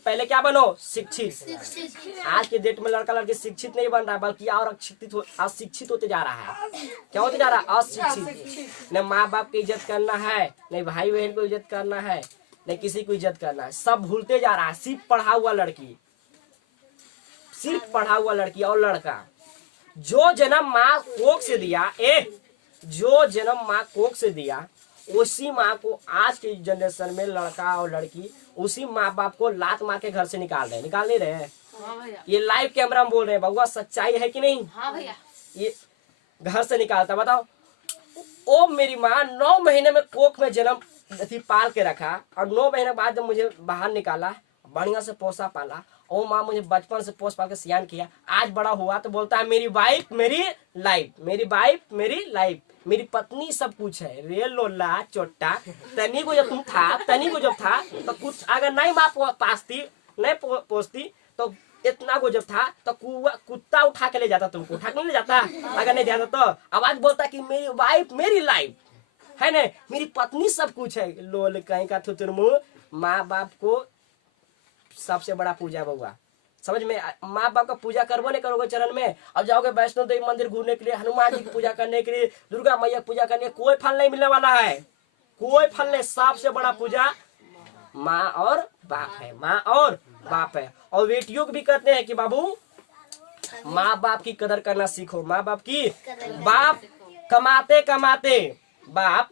पहले क्या बनो, शिक्षित। आज के डेट में लड़का लड़की शिक्षित नहीं बन रहा, बल्कि और अशिक्षित होते जा रहा है। क्या होते जा रहा है, अशिक्षित। न माँ बाप की इज्जत करना है, न भाई बहन को इज्जत करना है, न किसी को इज्जत करना है, सब भूलते जा रहा है। सिर्फ पढ़ा हुआ लड़की, सिर्फ पढ़ा हुआ लड़की और लड़का। जो जन्म माँ कोख से दिया, जो जन्म माँ कोख से दिया, उसी माँ को आज के जनरेशन में लड़का और लड़की उसी माँ बाप को लात मार के घर से निकाल रहे हैं, निकाल नहीं रहे हैं। ये लाइव कैमरा में बोल रहे हैं, बउआ सच्चाई है कि नहीं। हाँ भैया, ये घर से निकालता, बताओ। ओ मेरी माँ 9 महीने में कोख में जन्म पाल के रखा, और 9 महीने बाद जब मुझे बाहर निकाला, बढ़िया से पोसा पाला, ओ माँ मुझे बचपन से पोस पाल के सियान किया, आज बड़ा हुआ तो बोलता है मेरी वाइफ मेरी लाइफ, मेरी वाइफ मेरी लाइफ, मेरी पत्नी सब कुछ है। रे लोला चोटा, तनी को जब तुम था, तनी को जब था तो कुछ अगर नहीं माँ पासती नहीं पोसती तो इतना को जब था तो कुत्ता उठा के ले जाता, तुमको उठा के नहीं ले जाता अगर नहीं जाता तो। आवाज बोलता कि मेरी वाइफ मेरी लाइफ है ना, मेरी पत्नी सब कुछ है। लोल कहीं का थुतुरमु, माँ बाप को सबसे बड़ा पूजा बउआ, समझ में। माँ बाप का पूजा करबो नहीं करोगे चरण में, अब जाओगे वैष्णो देवी मंदिर घूमने के लिए, हनुमान जी की पूजा करने के लिए, दुर्गा मैया की पूजा करने, कोई फल नहीं मिलने वाला है, कोई फल नहीं। सबसे बड़ा पूजा माँ और बाप है, माँ और बाप है। और बेटियों को भी कहते हैं कि बाबू माँ बाप की कदर करना सीखो, माँ बाप की। बाप कमाते कमाते बाप,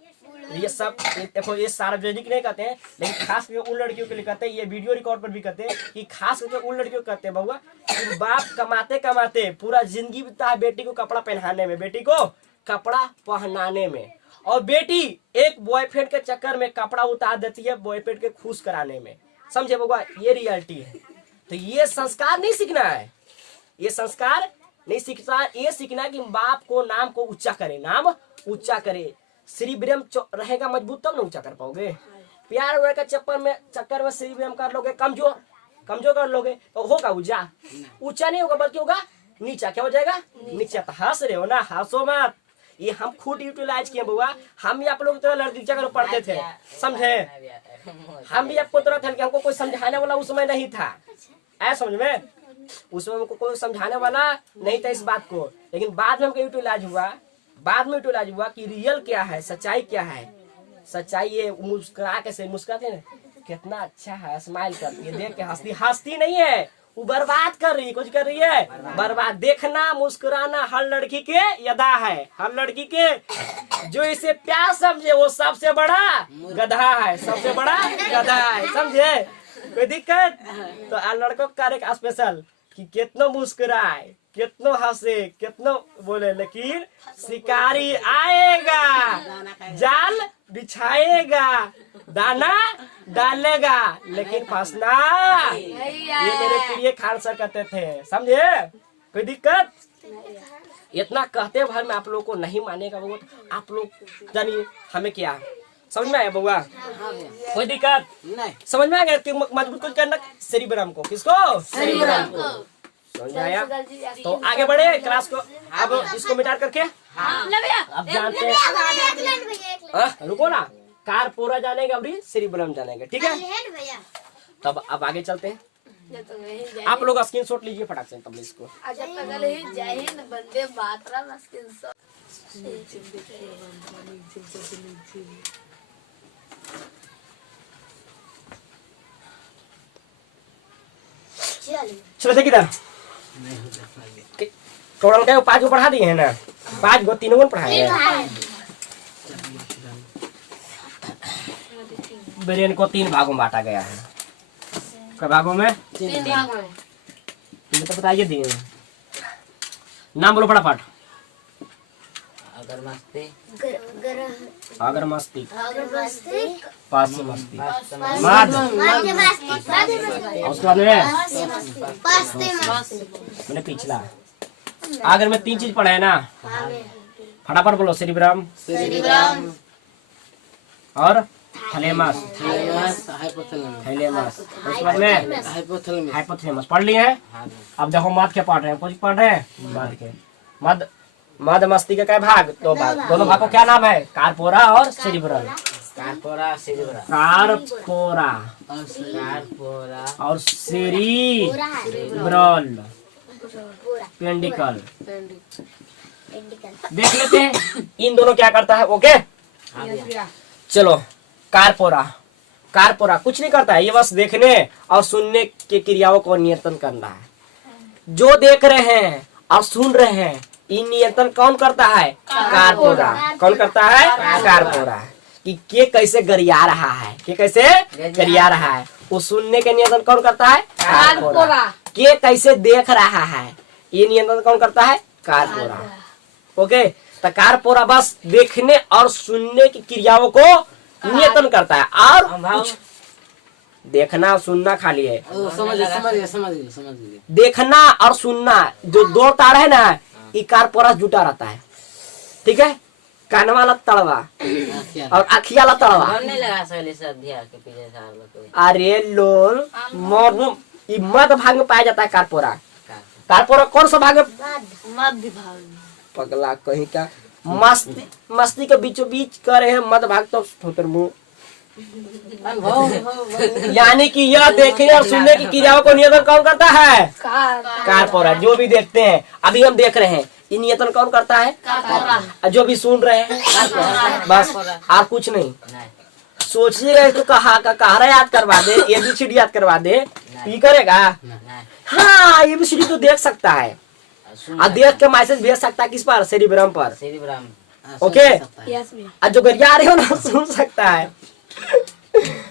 ये सब देखो, ये सार्वजनिक नहीं कहते हैं, लेकिन खास करके उन लड़कियों के लिए कहते हैं, ये वीडियो रिकॉर्ड पर भी कहते हैं कि खास करके उन लड़कियों को कहते हैं बउआ कि बाप कमाते कमाते पूरा जिंदगी बिता है बेटी को कपड़ा पहनाने में, बेटी को कपड़ा पहनाने में, और बेटी एक बॉयफ्रेंड के चक्कर में कपड़ा उतार देती है बॉयफ्रेंड के खुश कराने में, समझे बउआ। ये रियलिटी है। तो ये संस्कार नहीं सीखना है, ये संस्कार नहीं सीखना, ये सीखना है कि बाप को नाम को ऊंचा करे, नाम ऊंचा करे। श्री ब्रह्म रहेगा मजबूत तब ना ऊंचा कर पाओगे। प्यार व्यार का चक्कर में श्री ब्रह्म कर लोगे, कमजोर कर लोगे तो होगा ऊंचा, ऊंचा नहीं होगा बल्कि होगा नीचा। क्या हो जाएगा, नीचा। तो हंस रहे हो ना, हंसो मत। ये हम खुद यूटिलाइज किए बुआ, हम भी आप लोग तरह लड़की जगह पढ़ते थे, समझे। हम भी आपको तरह थे कि हमको कोई समझाने वाला उस समय नहीं था, ऐसा समझ में। उस समय हमको कोई समझाने वाला नहीं था इस बात को, लेकिन बाद में हमको यूटिलाइज हुआ, बाद में यूटिलाइज हुआ कि रियल क्या है, सच्चाई क्या है। सच्चाई ये मुस्कुरा के से मुस्कुराते ना, कितना अच्छा है, स्माइल करती है, देख के हंसती नहीं है, वो बर्बाद कर रही है, कुछ कर रही है बर्बाद। देखना मुस्कुराना हर लड़की के यदा है, हर लड़की के। जो इसे प्यार समझे वो सबसे बड़ा गधा है, सबसे बड़ा गधा है, समझे। कोई दिक्कत तो लड़कों का कार्य स्पेशल कि कितना मुस्कुराए, कितना हंसे, कितना बोले, लेकिन शिकारी आएगा, जाल बिछाएगा, दाना डालेगा, लेकिन फंसना। ये मेरे प्रिय खान सर कहते थे, समझे। कोई दिक्कत। इतना कहते भर में आप लोग को नहीं मानेगा वो, आप लोग जानिए हमें क्या समझ में आया बउआ। कोई दिक्कत नहीं, समझ में आ गया कि मजबूत कुछ करना श्री ब्रह्म को, किसको, श्री ब्रह्म को। समझ में आया तो आगे बढ़े क्लास को। अब इसको मिटा करके अब जानते हैं, रुको ना, कार पूरा जानेगा अभी श्री ब्रह्म जानेगा, ठीक है। तब अब आगे चलते हैं। आप लोग स्क्रीनशॉट लीजिए फटाक से तब इसको। जय हिंद, वंदे मातरम। चलो देखिए इधर, टोटल क्या 5 को पढ़ा दिए हैं ना, 5 को 3 को पढ़ाए हैं। ब्रेन को 3 भागों में बांटा गया है। कई भागों में? 3 भागों में। तो बताइए दिन, नाम बोलो फटाफट। अगर मस्ती अगर मस्ती मस्तिष्क पास से मस्ती मस्त मद मध्य मस्तिष्क और उसके बाद में मस्तिष्क मैंने पिछला अगर में 3 चीज पढ़ा है ना फटाफट बोलो सेरिब्रम और थैलेमस थैलेमस उसके बाद में हाइपोथैलेमस पढ़ लिए हैं। अब देखो मद के पढ़ रहे हैं, कुछ पढ़ रहे हैं मद के मद मद मस्ती का क्या भाग? 2 भाग। दोनों भाग को क्या नाम है? कार्पोरा और सेरिब्रल। कारपोरा सेरिब्रम कार्पोरा कारपोरा और सेरिब्रल पेंडिकल देख लेते हैं इन दोनों क्या करता है। ओके चलो कार्पोरा कार्पोरा कुछ नहीं करता है, ये बस देखने और सुनने के क्रियाओं को नियंत्रण करना है। जो देख रहे हैं और सुन रहे हैं इन नियंत्रण कौन करता है? कार्पोरा। कौन करता है? कार्पोरा। कि के कैसे गरिया रहा है, के कैसे गरिया रहा है, वो सुनने के नियंत्रण कौन करता है? कार्पोरा। के कैसे देख रहा है ये नियंत्रण कौन करता है? कार्पोरा। ओके तो कार्पोरा बस देखने और सुनने की क्रियाओं को नियंत्रण करता है और कुछ देखना सुनना खाली है। समझ गए देखना और सुनना जो 2 तार है ना ये कार्पोरस जुटा रहता है। ठीक है कान वाला तड़वा और अखिया वाला तड़वा। नहीं लगा सही से अध्याय के पीछे सार कोई अरे लोल मोर ये मध्य भाग में पाया जाता है कार्पोरा। कार्पोरा कौन सा भाग में? मध्य भाग पगला कहीं का मस्ती मस्ती के बीचों बीच करे हैं मध्य भाग तो ठोकर मुंह। यानी कि यह देखने और सुनने की क्रियाओं को नियंत्रण कौन करता है? कार्पोरा। जो भी देखते हैं अभी हम देख रहे हैं ये नियंत्रण कौन करता है? कार्पोरा। जो भी सुन रहे हैं बस और कुछ नहीं। सोचिएगा तो कहा याद करवा दे, ABCD याद करवा दे ये करेगा? हाँ ABCD तो देख सकता है और देख के मैसेज भेज सकता है किस पर? सेरिब्रम पर। सेरिब्रम ओके यस और जो गरिया रहे हो ना सुन सकता है।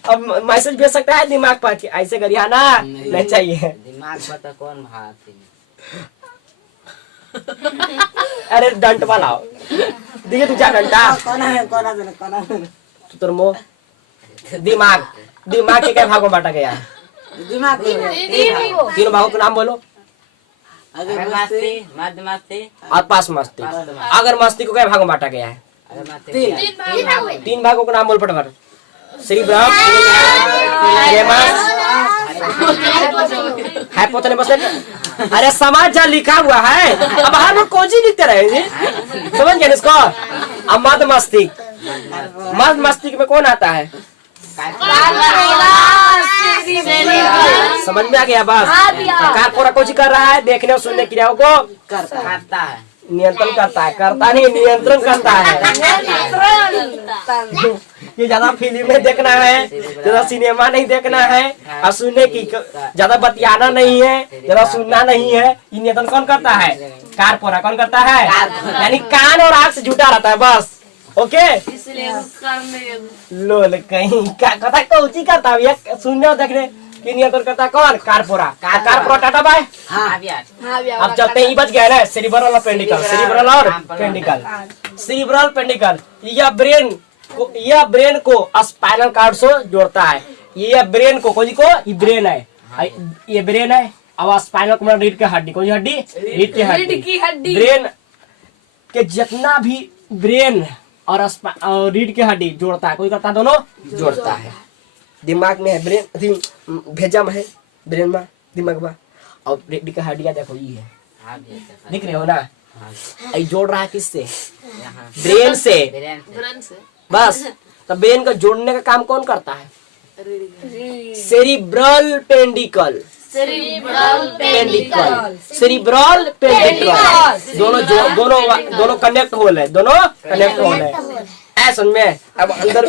अब मैसेज भेज सकता है दिमाग पर कि ऐसे गरियाना नहीं चाहिए। दिमाग पर तो कौन भाती अरे डंट वाला दिए तू जा डंटा तो मो दिमाग दिमाग के क्या भागों में बांटा गया है? तीनों भागों के नाम बोलो। अगर मस्ती मध्य मस्ती और पास मस्ती। अगर मस्ती को क्या भागों में बांटा गया है? अगर मस्ती 3 भागों का नाम बोल फटाफट। Cerebrum hypothalamus. अरे समाज जहाँ लिखा हुआ है अब बाहर में कौन सी लिखते रहेंगे समझ गए इसको। अब मद मस्तिष्क मद मस्तिष्क में कौन आता है? समझ में आ गया बस। कार्पोरा कुछ कर रहा है देखने और सुनने क्रियाओं को करता है नियंत्रण करता है। करता नहीं नियंत्रण करता है। ये ज्यादा फिल्म में देखना है, ज्यादा सिनेमा नहीं देखना है और सुनने की ज्यादा बतियाना नहीं है, ज्यादा सुनना नहीं है। ये नियंत्रण कौन करता है? कार्पोरा। कौन करता है? यानी कान और आँख से जुटा रहता है बस। ओके लोल कहीं क्या कथा कौची करता है सुनने और देखने की नियंत्रण करता है कौन? कार्पोरा। Corpora Tata bye. अब चलते ही बच गए ना सेरिब्रल और पेंडिकल। सेरिब्रल और पेंडिकल। सेरिब्रल पेंडिकल यह ब्रेन को स्पाइनल कॉर्ड से जोड़ता है। ये ब्रेन को कोई को ये ब्रेन है, ये ब्रेन है। अब स्पाइनल कॉर्ड रीढ़ की हड्डी, कौन सी हड्डी? रीढ़ की हड्डी। ब्रेन के जितना भी ब्रेन और रीढ़ की हड्डी जोड़ता है, कोई करता है? दोनों जोड़ता है। दिमाग में है ब्रेन, भेजा में है ब्रेन में दिमाग में और रीढ़ की हड्डियां देखो ये है, दिख रहे हो ना? ये जोड़ रहा है किससे? ब्रेन से बस। तो ब्रेन को जोड़ने का काम कौन करता है? सेरिब्रल पेंडिकल। सेरिब्रल पेंडिकल दोनों कनेक्ट होल है, दोनों कनेक्ट होल है। ऐसा में अब अंदर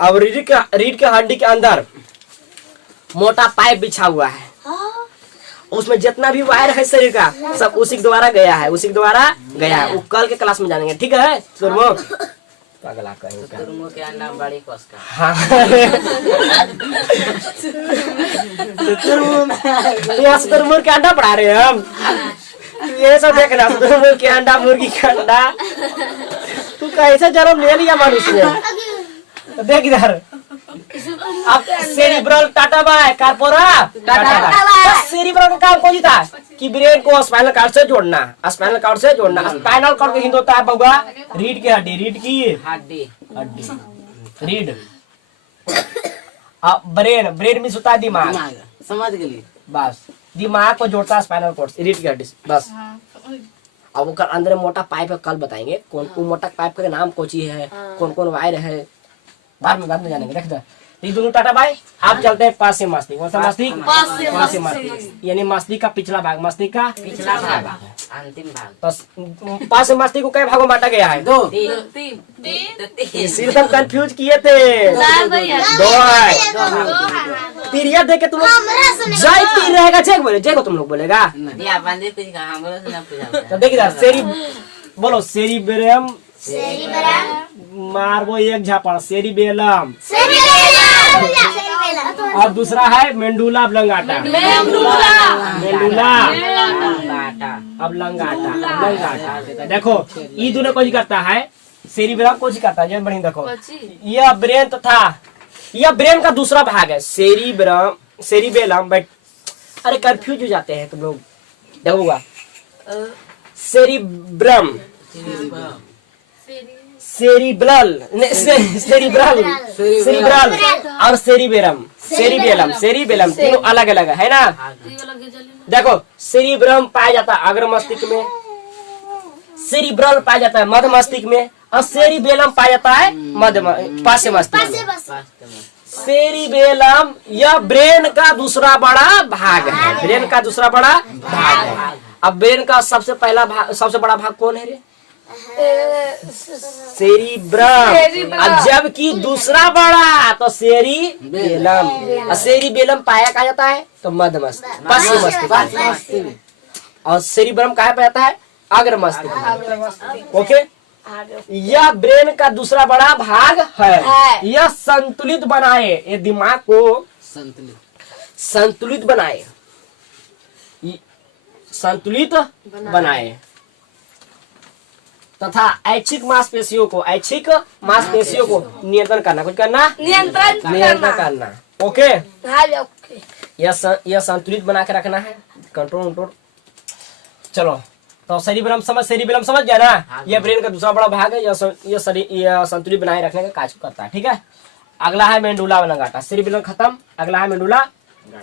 अब रीढ़ के हड्डी के अंदर मोटा पाइप बिछा हुआ है, उसमें जितना भी वायर है शरीर का सब उसी के द्वारा गया है, उसी के द्वारा गया है। वो कल के क्लास में जानेंगे, ठीक है? सुरमुख पगला कहीं का तुरमुख के अंडा में बड़ी कस का। हाँ शुतुरमुर्ग के अंडा पढ़ा रहे हैं हम। ये सब देखना शुतुरमुर्ग के अंडा, मुर्गी का अंडा तू कैसे जन्म ले लिया मनुष्य ने? तो देख इधर, अब cerebral tata bye, corpora tata bye. Cerebral का काम कौन था कि ब्रेन को स्पाइनल कॉर्ड से जोड़ना, स्पाइनल कॉर्ड से जोड़ना। स्पाइनल कॉर्ड का हिंदी होता है बउआ रीढ़ की हड्डी, रीढ़ की हड्डी हड्डी, रीढ़। अब ब्रेन, ब्रेन मीन्स होता है दिमाग, समझ गई। बस दिमाग को जोड़ता है स्पाइनल कॉर्ड से, रीढ़ की हड्डी से, बस। अब वो अंदर मोटा पाइप है, कल बताएंगे कौन कौन मोटा पाइप का नाम कौन चीज है, कौन कौन वायर है, बाद में जानेंगे। देख दो ये दोनों टाटा बाय। आप चलते हैं पास से मस्तिष्क। कौन सा मस्तिष्क? पास से मस्तिष्क, यानी मस्तिष्क का पिछला भाग, मस्तिष्क का पिछला भाग, अंतिम भाग। तो पास से मस्तिष्क को कई भागों में बांटा गया है? दो। तीन। सिर्फ हम कंफ्यूज किए थे, दो है। पीरियड देख के तुम लोग जय तीर रहेगा, जय बोले, जय को तुम लोग बोलेगा। या बंदे कुछ कहा, हम लोग से ना पूछा। तो देख इधर सेरी बोलो, सेरिब्रम, मारबो एक झापड़, सेरिबेलम, और दूसरा है मेंडुला ऑब्लंगाटा, मेंडुला ऑब्लंगाटा। देखो ये दोनों कुछ करता है, सेरिब्रम कुछ करता है, बढ़िया देखो यह ब्रेन तथा यह ब्रेन का दूसरा भाग है, सेरिब्रम, सेरिबेलम। बट अरे कंफ्यूज हो जाते हैं तुम लोग, देखोगा सेरिब्रम, सेरिब्रल, सेरिब्रल, सेरिब्रल और सेरिबेलम, सेरिबेलम, सेरिबेलम तीनों अलग अलग है ना। देखो सेरिब्रम पाया जाता है अग्र मस्तिष्क में, सेरिब्रल पाया जाता है मध्य मस्तिष्क में, और सेरिबेलम पाया जाता है पार्श्व मस्तिष्क में। सेरिबेलम यह ब्रेन का दूसरा बड़ा भाग है, ब्रेन का दूसरा बड़ा भाग है। अब ब्रेन का सबसे पहला भाग, सबसे बड़ा भाग कौन है रे? सेरिब्रम। और जबकि दूसरा बड़ा तो सेरिबेलम, और सेरिबेलम पाया कहा जाता है तो मध्य मस्तिष्क, पश्चिम मस्तिष्क, और सेरिब्रम कहा पाया जाता है अग्र मस्तिष्क। ओके, यह ब्रेन का दूसरा बड़ा भाग है। यह संतुलित बनाए, ये दिमाग को संतुलित बनाए, संतुलित बनाए तथा ऐच्छिक मांसपेशियों को, ऐच्छिक मांसपेशियों को नियंत्रण करना, कुछ करना, नियंत्रण करना। ओके, यह संतुलित बना के रखना है, कंट्रोल। चलो तो सेरिब्रम समझ गया ना। यह ब्रेन का दूसरा बड़ा भाग है, यह संतुलित बनाए रखने का कार्य करता है। ठीक है, अगला है मेंडुला ऑब्लंगाटा। सेरिब्रम खत्म, अगला है मेंडुला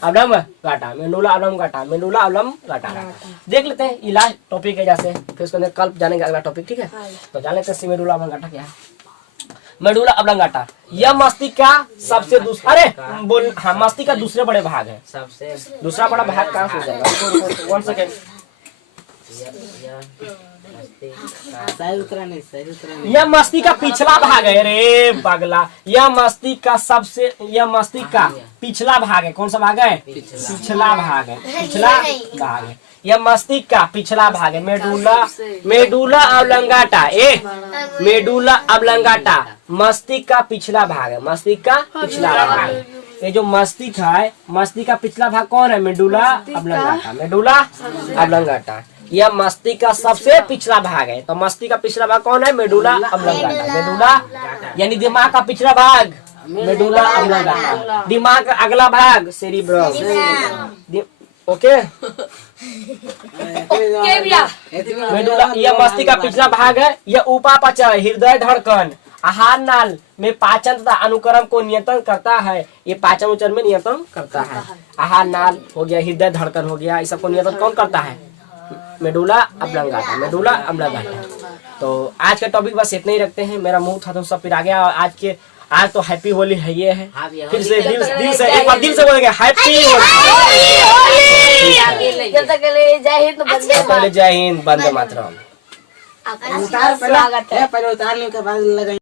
ऑब्लंगाटा, मेंडुला ऑब्लंगाटा, मेंडुला ऑब्लंगाटा। देख लेते हैं, ये लास्ट टॉपिक है, जैसे फिर उसके अंदर कल जानेंगे अगला टॉपिक। ठीक है, तो जान लेते हैं मेंडुला ऑब्लंगाटा क्या है। मेंडुला ऑब्लंगाटा यह मस्तिष्क का सबसे दूसरा, अरे बोल हाँ, मस्तिष्क का दूसरे बड़े भाग है। सबसे दूसरा बड़ा भाग कहाँ से हो जाएगा? 1 सेकेंड। यह मस्तिष्क का पिछला भाग है रे पगला, यह मस्तिष्क का सबसे, यह मस्तिष्क का पिछला भाग है। कौन सा भाग है? पिछला भाग है, पिछला भाग है। यह मस्तिष्क का पिछला भाग है, मेडुला ऑब्लंगाटा। मेडुला ऑब्लंगाटा मस्तिष्क का पिछला भाग है, मस्तिष्क का पिछला भाग है। ये जो मस्तिष्क है, मस्तिष्क का पिछला भाग कौन है? Medulla oblongata, medulla oblongata. यह मस्तिष्क का सबसे पिछला भाग है। तो मस्तिष्क का पिछला भाग कौन है? मेडुला ऑब्लंगाटा, मेडुला यानी दिमाग का पिछला भाग, मेडुला ऑब्लंगाटा। दिमाग का अगला भाग सेरिब्रम। ओके, मेडुला यह मस्तिष्क का पिछला भाग है। यह उपापचय, हृदय धड़कन, आहार नाल में पाचन तथा अनुक्रम को नियंत्रण करता है। ये पाचन उचन में नियंत्रण करता है। आहार नाल हो गया, हृदय धड़कन हो गया, इस सबको नियंत्रण कौन करता है? Medulla oblongata, medulla oblongata. तो आज का टॉपिक बस इतना ही रखते हैं। मेरा मुंह था तो सब फिर आ गया। आज तो हैप्पी होली है, ये है। फिर से दिल से एक बार दिल से बोलेंगे हैप्पी होली। जय हिंद, पहले जय हिंद, वंदे मातरम। पहले उतार, पहले उतारने के बाद लगाएंगे।